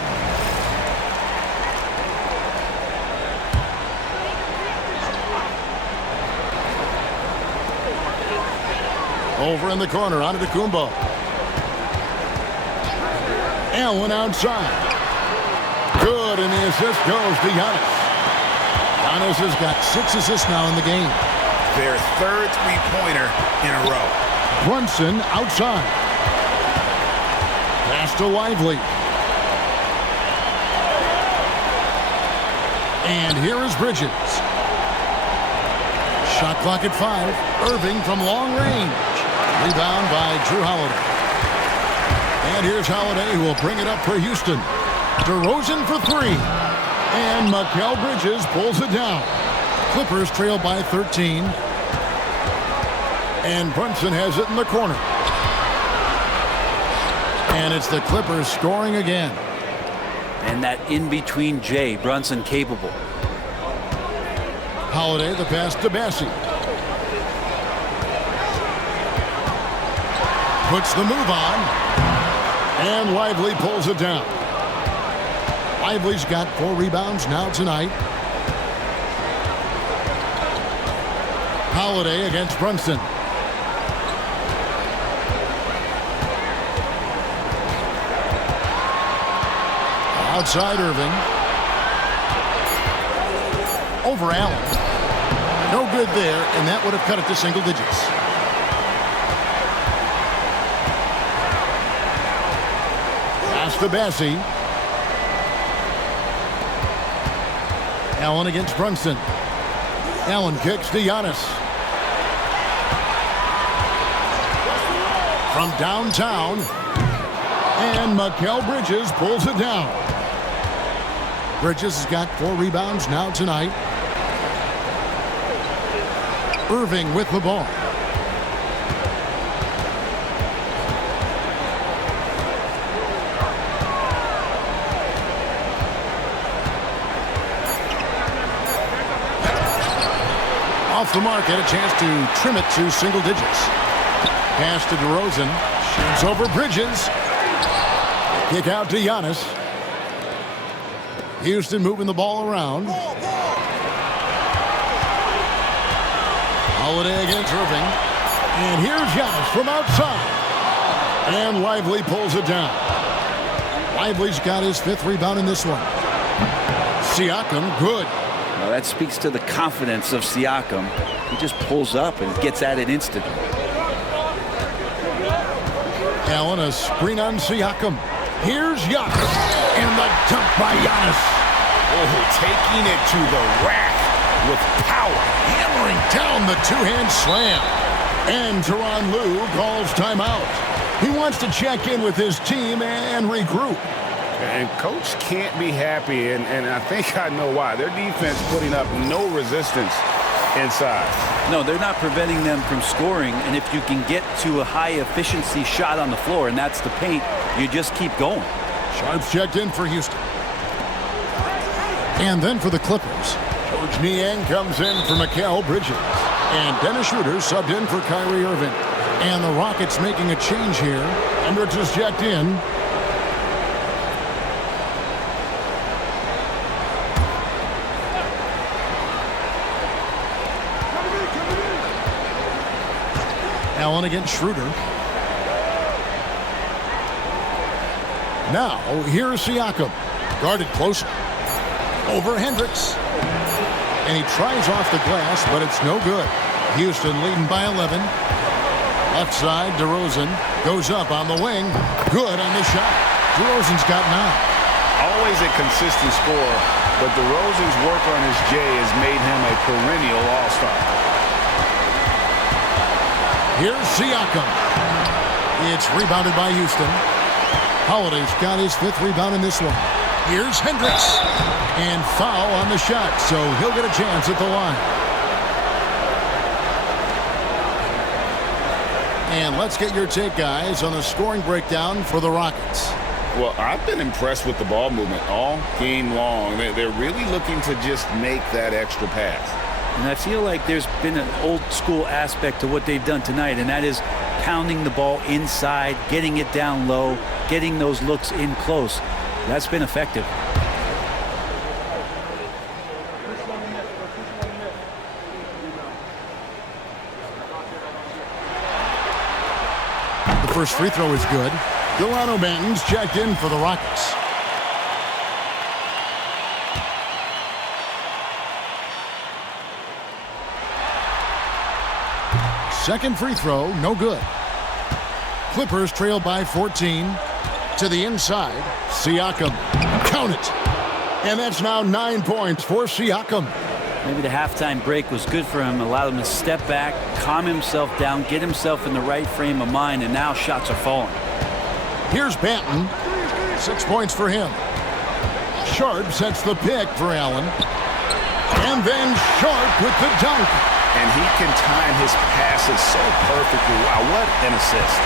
Over in the corner, Antetokounmpo. Allen outside. Good, and the assist goes to Giannis. Giannis has got 6 assists now in the game. Their third three-pointer in a row. Brunson outside. Pass to Lively. And here is Bridges. Shot clock at 5. Irving from long range. Rebound by Drew Holiday. And here's Holiday, who will bring it up for Houston. DeRozan for 3. And Mikal Bridges pulls it down. Clippers trail by 13. And Brunson has it in the corner. And it's the Clippers scoring again. And that in-between Jay, Brunson capable. Holiday, the pass to Bassi. Puts the move on. And Lively pulls it down. Lively's got 4 rebounds now tonight. Holiday against Brunson. Outside Irving. Over Allen. No good there, and that would have cut it to single digits. Pass to Bassi. Allen against Brunson. Allen kicks to Giannis. From downtown. And Mikal Bridges pulls it down. Bridges has got 4 rebounds now tonight. Irving with the ball. Off the mark, had a chance to trim it to single digits. Pass to DeRozan. Shoots over Bridges. Kick out to Giannis. Houston moving the ball around. Holiday against Irving. And here's Giannis from outside. And Lively pulls it down. Lively's got his 5th rebound in this one. Siakam, good. Well, that speaks to the confidence of Siakam. He just pulls up and gets at it instantly. Allen, a screen on Siakam. Here's Giannis. And the dunk by Giannis. Oh, taking it to the rack with power. Hammering down the 2-hand slam. And Tyronn Lue calls timeout. He wants to check in with his team and regroup. And coach can't be happy, and I think I know why. Their defense putting up no resistance inside. No, they're not preventing them from scoring, and if you can get to a high-efficiency shot on the floor, and that's the paint, you just keep going. Sharps checked in for Houston. And then for the Clippers, Coach Niang comes in for Mikal Bridges. And Dennis Schroeder subbed in for Kyrie Irving. And the Rockets making a change here. Hendricks is checked in. Allen against Schroeder. Now, here's Siakam. Guarded closer. Over Hendricks. And he tries off the glass, but it's no good. Houston leading by 11. Left side, DeRozan. Goes up on the wing. Good on the shot. DeRozan's got 9. Always a consistent scorer, but DeRozan's work on his J has made him a perennial all-star. Here's Siakam. It's rebounded by Houston. Holiday's got his 5th rebound in this one. Here's Hendricks. And foul on the shot, so he'll get a chance at the line. And let's get your take, guys, on the scoring breakdown for the Rockets. Well, I've been impressed with the ball movement all game long. They're really looking to just make that extra pass. And I feel like there's been an old-school aspect to what they've done tonight, and that is pounding the ball inside, getting it down low, getting those looks in close. That's been effective. The first free throw is good. Delano Banton's checked in for the Rockets. Second free throw, no good. Clippers trail by 14. To the inside, Siakam. Count it. And that's now 9 points for Siakam. Maybe the halftime break was good for him, allowed him to step back, calm himself down, get himself in the right frame of mind, and now shots are falling. Here's Banton. 6 points for him. Sharp sets the pick for Allen. And then Sharp with the dunk. And he can time his passes so perfectly. Wow, what an assist.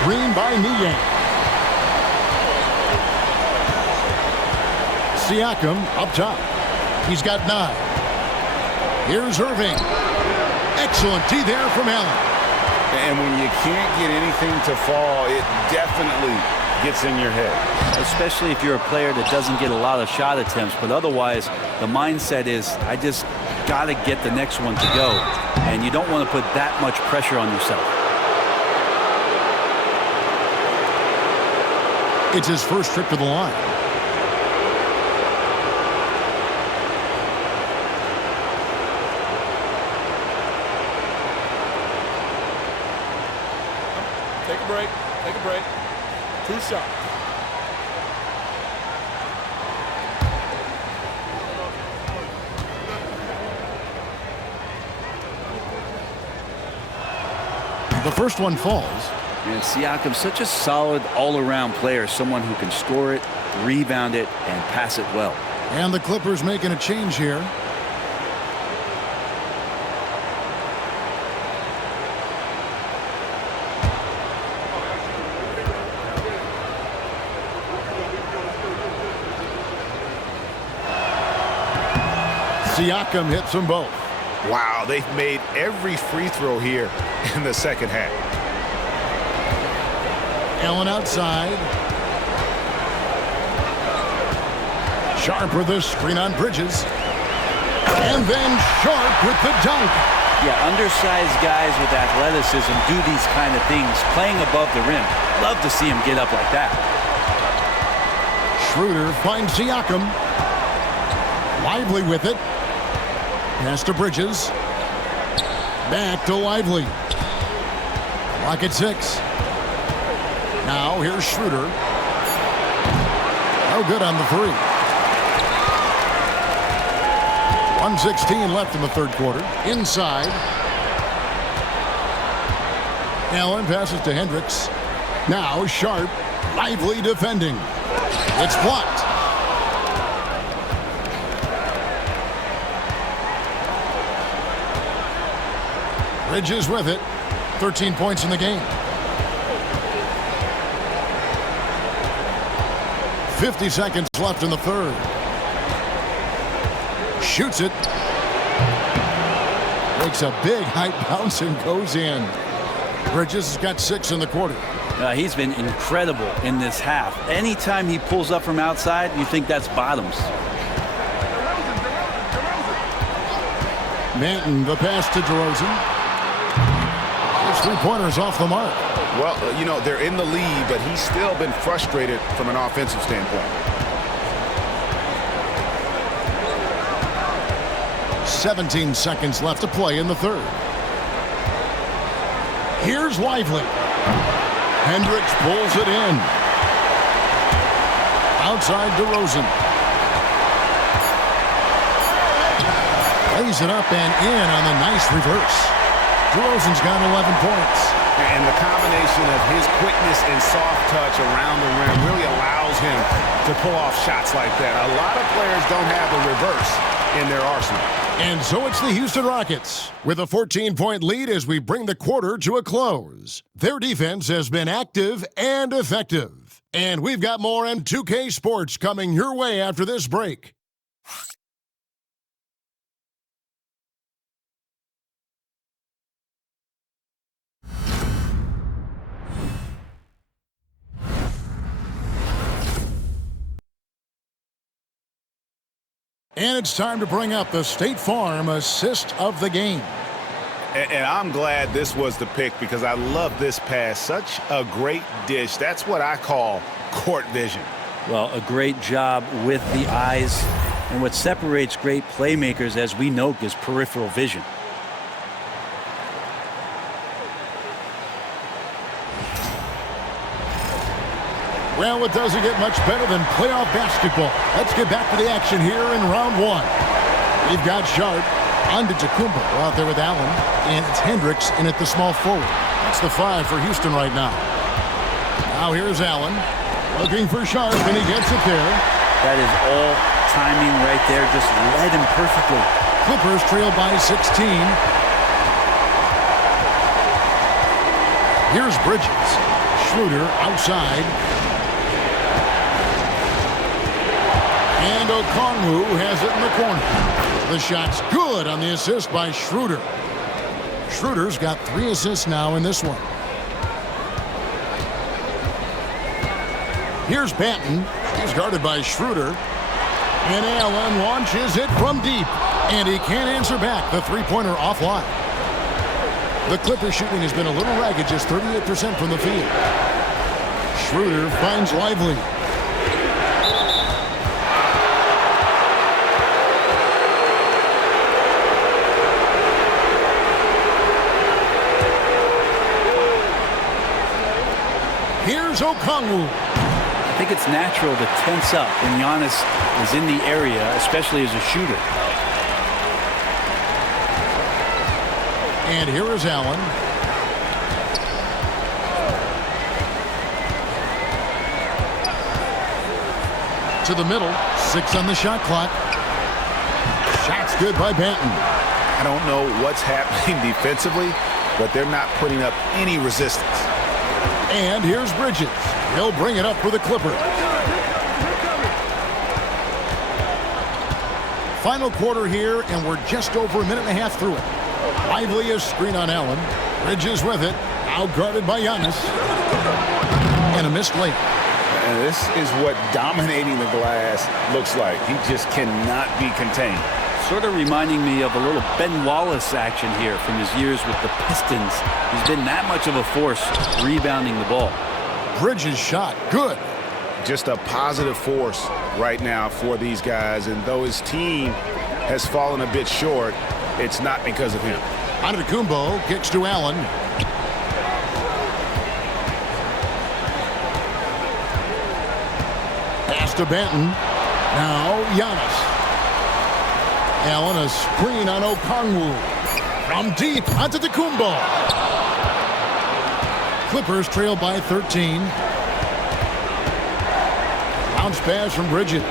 Screen by Niang. Siakam up top. He's got 9. Here's Irving. Excellent D there from Allen. And when you can't get anything to fall, it definitely gets in your head. Especially if you're a player that doesn't get a lot of shot attempts, but otherwise the mindset is, I just got to get the next one to go. And you don't want to put that much pressure on yourself. It's his first trip to the line. Take a break. Take a break. 2 shots. The first one falls. And Siakam's such a solid all-around player, someone who can score it, rebound it, and pass it well. And the Clippers making a change here. Siakam hits them both. Wow, they've made every free throw here in the second half. Allen outside. Sharp with a screen on Bridges. And then Sharp with the dunk. Yeah, undersized guys with athleticism do these kind of things, playing above the rim. Love to see him get up like that. Schroeder finds Siakam. Lively with it. Pass to Bridges. Back to Lively. Clock at 6. Now here's Schroeder. No good on the 3. 1:16 left in the third quarter. Inside. Allen passes to Hendricks. Now Sharp. Lively defending. It's blocked. Bridges with it. 13 points in the game. 50 seconds left in the third. Shoots it. Makes a big high bounce and goes in. Bridges has got 6 in the quarter. He's been incredible in this half. Anytime he pulls up from outside, you think that's bottoms. Manton, the pass to DeRozan. His 3-pointers off the mark. Well, you know, they're in the lead, but he's still been frustrated from an offensive standpoint. 17 seconds left to play in the third. Here's Lively. Hendricks pulls it in. Outside DeRozan. Lays it up and in on the nice reverse. DeRozan's got 11 points. And the combination of his quickness and soft touch around the rim really allows him to pull off shots like that. A lot of players don't have the reverse in their arsenal. And so it's the Houston Rockets with a 14-point lead as we bring the quarter to a close. Their defense has been active and effective. And we've got more M2K Sports coming your way after this break. And it's time to bring up the State Farm assist of the game. And I'm glad this was the pick because I love this pass. Such a great dish. That's what I call court vision. Well, a great job with the eyes. And what separates great playmakers, as we know, is peripheral vision. Well, it doesn't get much better than playoff basketball. Let's get back to the action here in round one. We've got Sharp on to Tacumbo out there with Allen, and it's Hendricks in at the small forward. That's the 5 for Houston right now. Now here's Allen looking for Sharp, and he gets it there. That is all timing right there. Just led him perfectly. Clippers trail by 16. Here's Bridges. Schroeder outside. And Okongwu has it in the corner. The shot's good on the assist by Schroeder. Schroeder's got 3 assists now in this one. Here's Banton. He's guarded by Schroeder. And Allen launches it from deep. And he can't answer back. The three-pointer offline. The Clippers shooting has been a little ragged, just 38% from the field. Schroeder finds Lively. Here's Okongwu. I think it's natural to tense up when Giannis is in the area, especially as a shooter. And here is Allen. To the middle. 6 on the shot clock. Shot's good by Banton. I don't know what's happening defensively, but they're not putting up any resistance. And here's Bridges. He'll bring it up for the Clippers. Final quarter here, and we're just over a minute and a half through it. Lively is screen on Allen. Bridges with it. Out guarded by Giannis. And a missed layup. And this is what dominating the glass looks like. He just cannot be contained. Sort of reminding me of a little Ben Wallace action here from his years with the Pistons. He's been that much of a force rebounding the ball. Bridges shot. Good. Just a positive force right now for these guys. And though his team has fallen a bit short, it's not because of him. Antetokounmpo kicks to Allen. Pass to Banton. Now Giannis. Allen, a screen on Okongwu. From deep onto Tacumbo. Clippers trail by 13. Bounce pass from Bridges.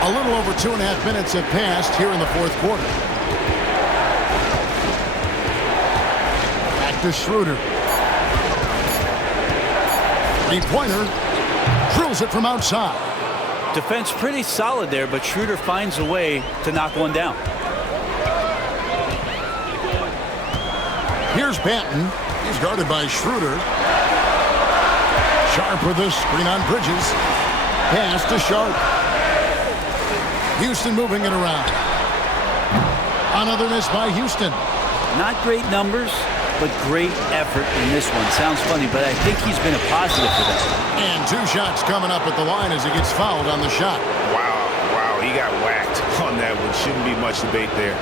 A little over 2.5 minutes have passed here in the fourth quarter. Back to Schroeder. Three-pointer. Drills it from outside. Defense pretty solid there, but Schroeder finds a way to knock one down. Here's Banton. He's guarded by Schroeder. Sharp with a screen on Bridges. Pass to Sharp. Houston moving it around. Another miss by Houston. Not great numbers, but great effort in this one. Sounds funny, but I think he's been a positive for them. And 2 shots coming up at the line as he gets fouled on the shot. Wow, he got whacked on that one. Shouldn't be much debate there.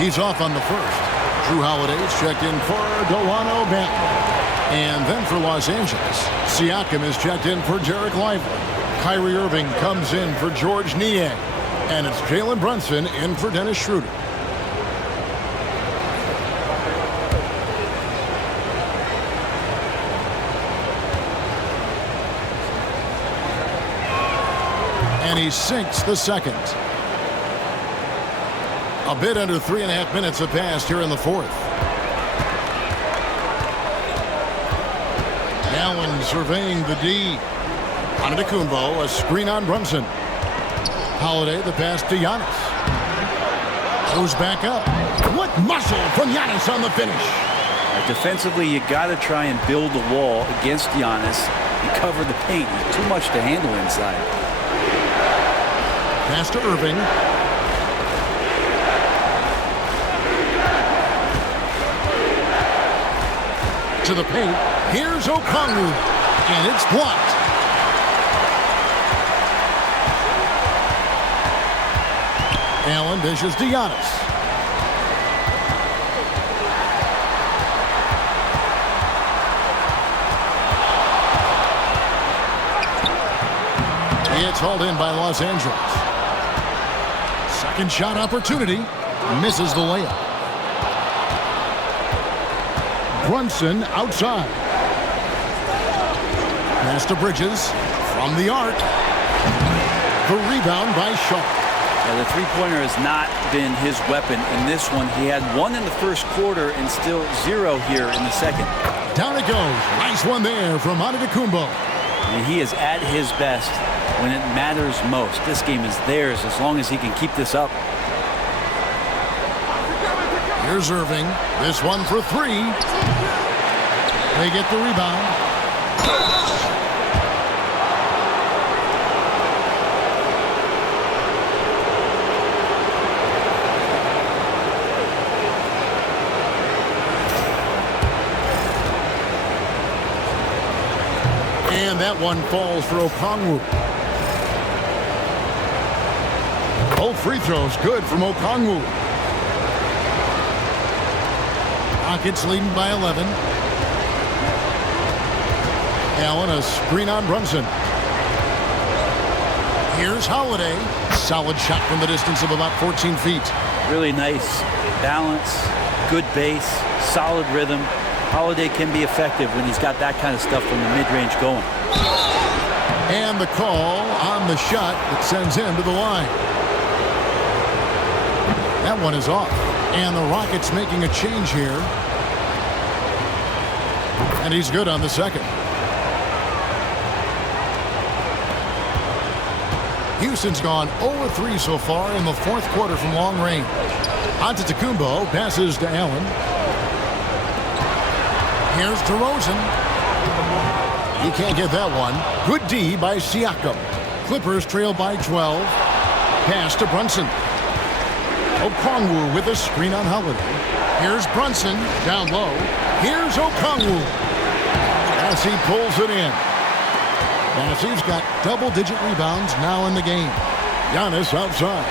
He's off on the first. Drew Holiday's checked in for Delano Banton. And then for Los Angeles, Siakam is checked in for Derek Lively. Kyrie Irving comes in for George Niang. And it's Jalen Brunson in for Dennis Schroeder. And he sinks the second. A bit under 3.5 minutes have passed here in the fourth. Allen surveying the D. Antetokounmpo, a screen on Brunson. Holiday, the pass to Giannis. Goes back up. What muscle from Giannis on the finish. Defensively, you got to try and build a wall against Giannis and cover the paint. Too much to handle inside. Pass to Irving. To the paint. Here's Okongwu, and it's blocked. Allen dishes to Giannis. It's hauled in by Los Angeles. Second shot opportunity. Misses the layup. Brunson outside. Pass to Bridges from the arc. The rebound by Shaw. Yeah, the three-pointer has not been his weapon in this one. He had one in the first quarter and still 0 here in the second. Down it goes. Nice one there from Antetokounmpo. I mean, he is at his best when it matters most. This game is theirs as long as he can keep this up. Here's Irving. This one for 3. They get the rebound. And that one falls for Okongwu. Both free throws good from Okongwu. Rockets leading by 11. Allen, a screen on Brunson. Here's Holiday. Solid shot from the distance of about 14 feet. Really nice balance, good base, solid rhythm. Holiday can be effective when he's got that kind of stuff from the mid-range going. And the call on the shot that sends him to the line. That one is off. And the Rockets making a change here. And he's good on the second. Houston's gone 0-3 so far in the fourth quarter from long range. Antetokounmpo passes to Allen. Here's DeRozan. He can't get that one. Good D by Siakam. Clippers trail by 12. Pass to Brunson. Okongwu with a screen on Holiday. Here's Brunson down low. Here's Okongwu. As he pulls it in. Massey's got double-digit rebounds now in the game. Giannis outside.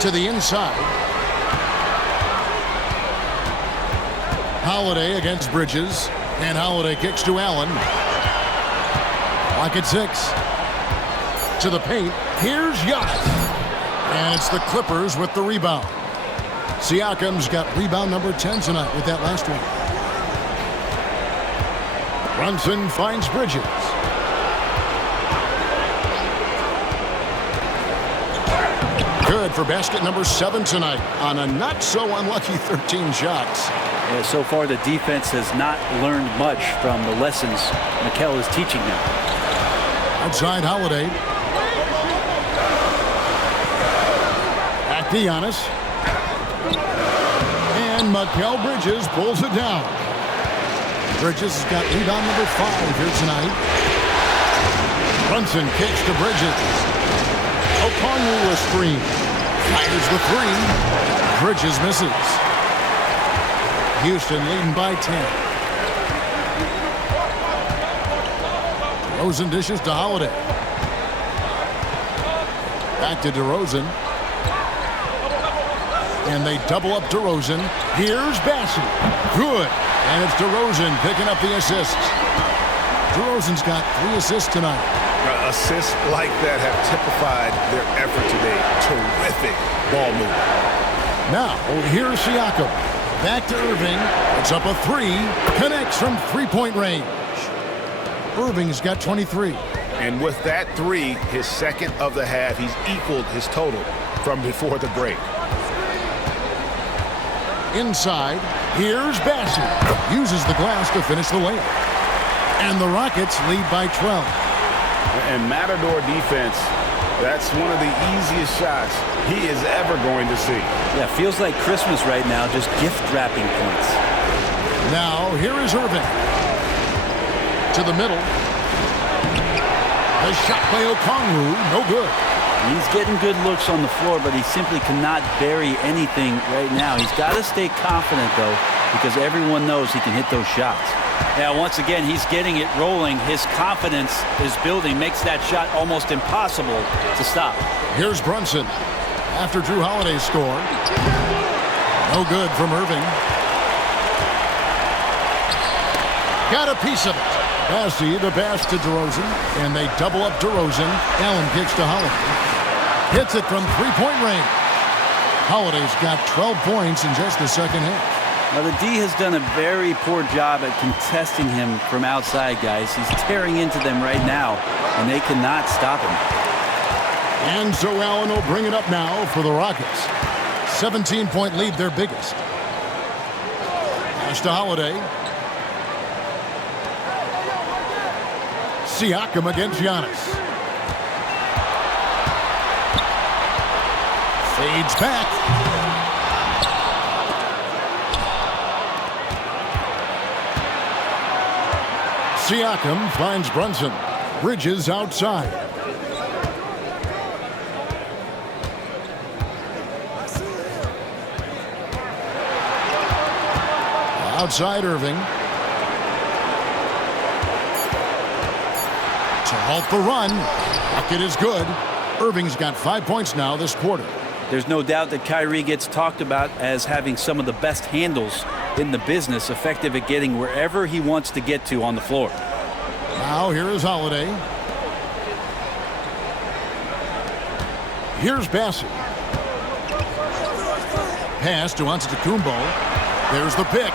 To the inside. Holiday against Bridges. And Holiday kicks to Allen. Lock at 6. To the paint. Here's Giannis. And it's the Clippers with the rebound. Siakam's got rebound number 10 tonight with that last one. Brunson finds Bridges. Good for basket number 7 tonight on a not-so-unlucky 13 shots. Yeah, so far the defense has not learned much from the lessons Mikel is teaching them. Outside Holiday. Back to Giannis. And Mikal Bridges pulls it down. Bridges has got rebound number 5 here tonight. Brunson kicks to Bridges. Okongwu a screen. Fires the 3. Bridges misses. Houston leading by 10. DeRozan dishes to Holiday. Back to DeRozan. And they double up DeRozan. Here's Bassey. Good. And it's DeRozan picking up the assists. DeRozan's got 3 assists tonight. Assists like that have typified their effort today. Terrific ball movement. Now, here's Siakam. Back to Irving. It's up a 3. Connects from three-point range. Irving's got 23. And with that 3, his second of the half, he's equaled his total from before the break. Inside, here's Bassey. Uses the glass to finish the layup. And the Rockets lead by 12. And Matador defense, that's one of the easiest shots he is ever going to see. Yeah, feels like Christmas right now, just gift wrapping points. Now, here is Irving. To the middle. The shot by Okongwu, no good. He's getting good looks on the floor, but he simply cannot bury anything right now. He's got to stay confident, though, because everyone knows he can hit those shots. Now, once again, he's getting it rolling. His confidence is building, makes that shot almost impossible to stop. Here's Brunson. After Drew Holiday's score. No good from Irving. Got a piece of it. Bassey, the pass to DeRozan, and they double up DeRozan. Allen kicks to Holiday. Hits it from three-point range. Holiday's got 12 points in just the second half. Now, the D has done a very poor job at contesting him from outside, guys. He's tearing into them right now, and they cannot stop him. And so Allen will bring it up now for the Rockets. 17-point lead, their biggest. Pass to Holiday. Siakam against Giannis. Fades back. Siakam finds Brunson. Bridges outside. Outside Irving. To halt the run. Bucket is good. Irving's got 5 points now this quarter. There's no doubt that Kyrie gets talked about as having some of the best handles in the business, effective at getting wherever he wants to get to on the floor. Now here is Holiday. Here's Bassey. Pass to Antetokounmpo. There's the pick.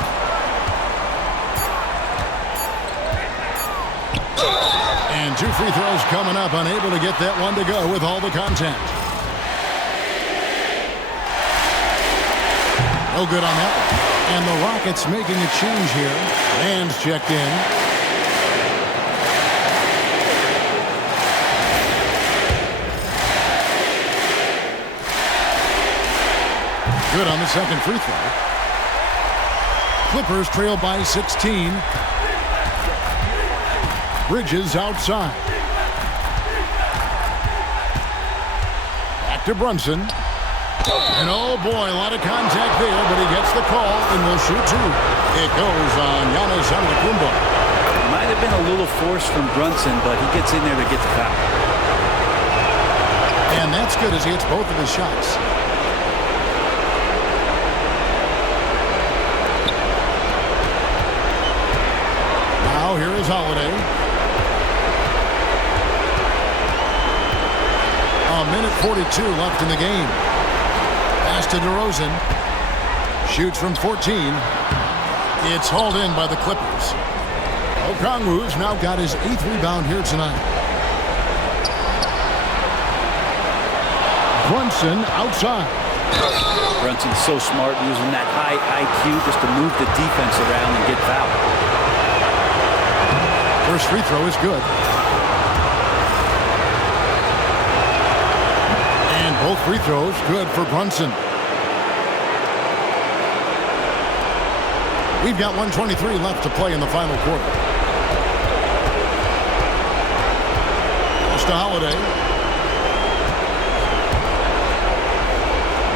And 2 free throws coming up, unable to get that one to go with all the contact. No good on that one. And the Rockets making a change here. Man's checked in. Good on the second free throw. Clippers trail by 16. Bridges outside. Back to Brunson. And oh boy, a lot of contact there, but he gets the call and will shoot 2. It goes on Giannis Antetokounmpo. Might have been a little force from Brunson, but he gets in there to get the foul. And that's good as he hits both of his shots. Now here is Holiday. A minute 42 left in the game. Pass to DeRozan. Shoots from 14. It's hauled in by the Clippers. Okongwu's now got his 8th rebound here tonight. Brunson outside. Brunson's so smart, using that high IQ just to move the defense around and get fouled. First free throw is good. And both free throws good for Brunson. We've got 1:23 left to play in the final quarter. Pass to Holiday.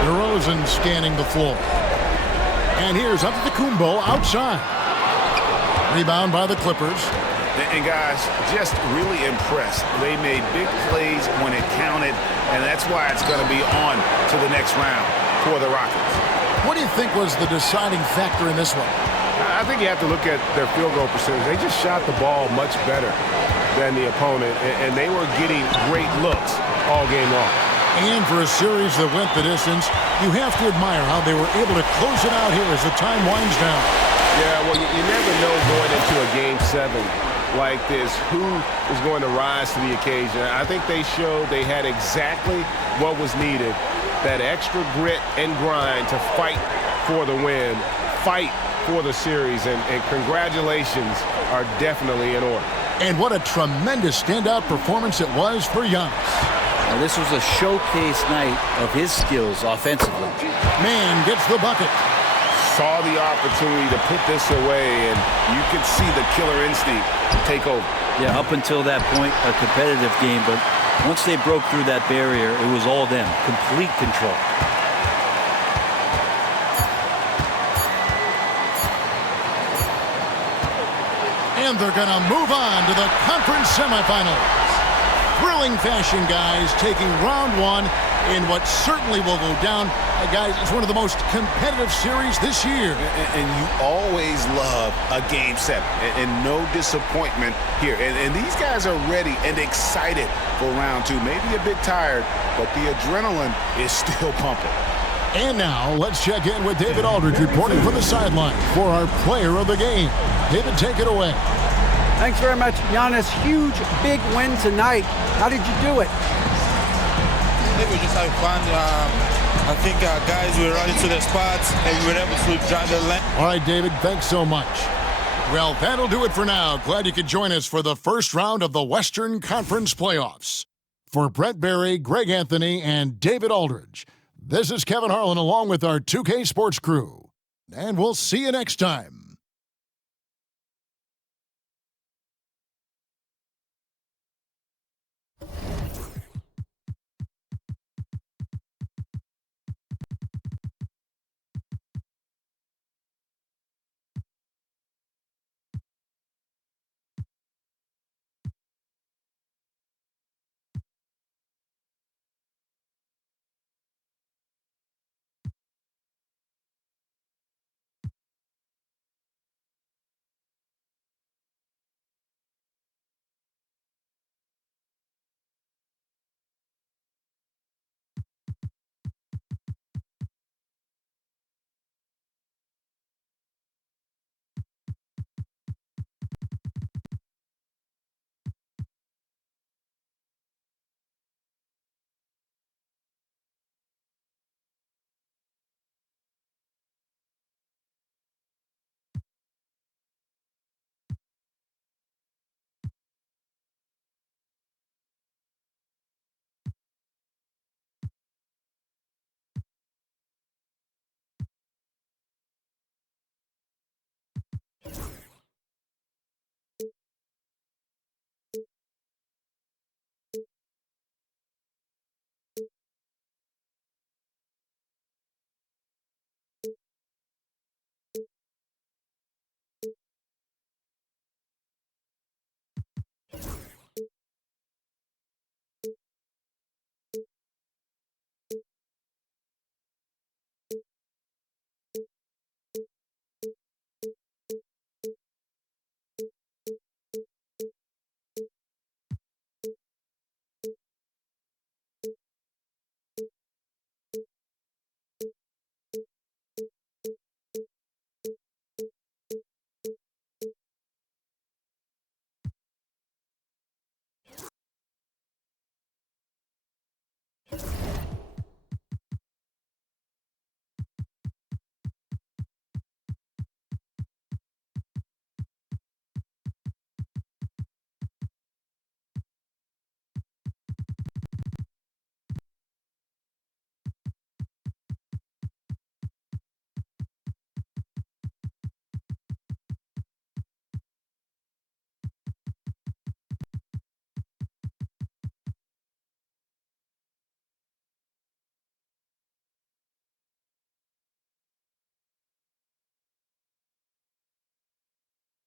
DeRozan scanning the floor. And here's Antetokounmpo outside. Rebound by the Clippers. And guys, just really impressed. They made big plays when it counted, and that's why it's going to be on to the next round. for the Rockets. What do you think was the deciding factor in this one? I think you have to look at their field goal percentage. They just shot the ball much better than the opponent, and they were getting great looks all game long. And for a series that went the distance, you have to admire how they were able to close it out here as the time winds down. Yeah, well, you never know going into a Game 7 like this who is going to rise to the occasion. I think they showed they had exactly what was needed, that extra grit and grind to fight for the win, fight for the series, and congratulations are definitely in order. And what a tremendous standout performance it was for Giannis. Now, this was a showcase night of his skills offensively. Man gets the bucket. Saw the opportunity to put this away, and you could see the killer instinct take over. Yeah, up until that point, a competitive game, but once they broke through that barrier, it was all them. Complete control. And they're going to move on to the conference semifinals. Thrilling fashion, guys, taking round one in what certainly will go down. Guys, it's one of the most competitive series this year. And you always love a Game 7, and no disappointment here. And these guys are ready and excited for round two. Maybe a bit tired, but the adrenaline is still pumping. And now, let's check in with David Aldridge reporting from the sideline for our player of the game. David, take it away. Thanks very much, Giannis. Huge, big win tonight. How did you do it? I think we just having fun. I think guys were running to their spots and we were able to drive the lane. All right, David, thanks so much. Well, that'll do it for now. Glad you could join us for the first round of the Western Conference playoffs. For Brett Berry, Greg Anthony, and David Aldridge, this is Kevin Harlan along with our 2K Sports crew. And we'll see you next time.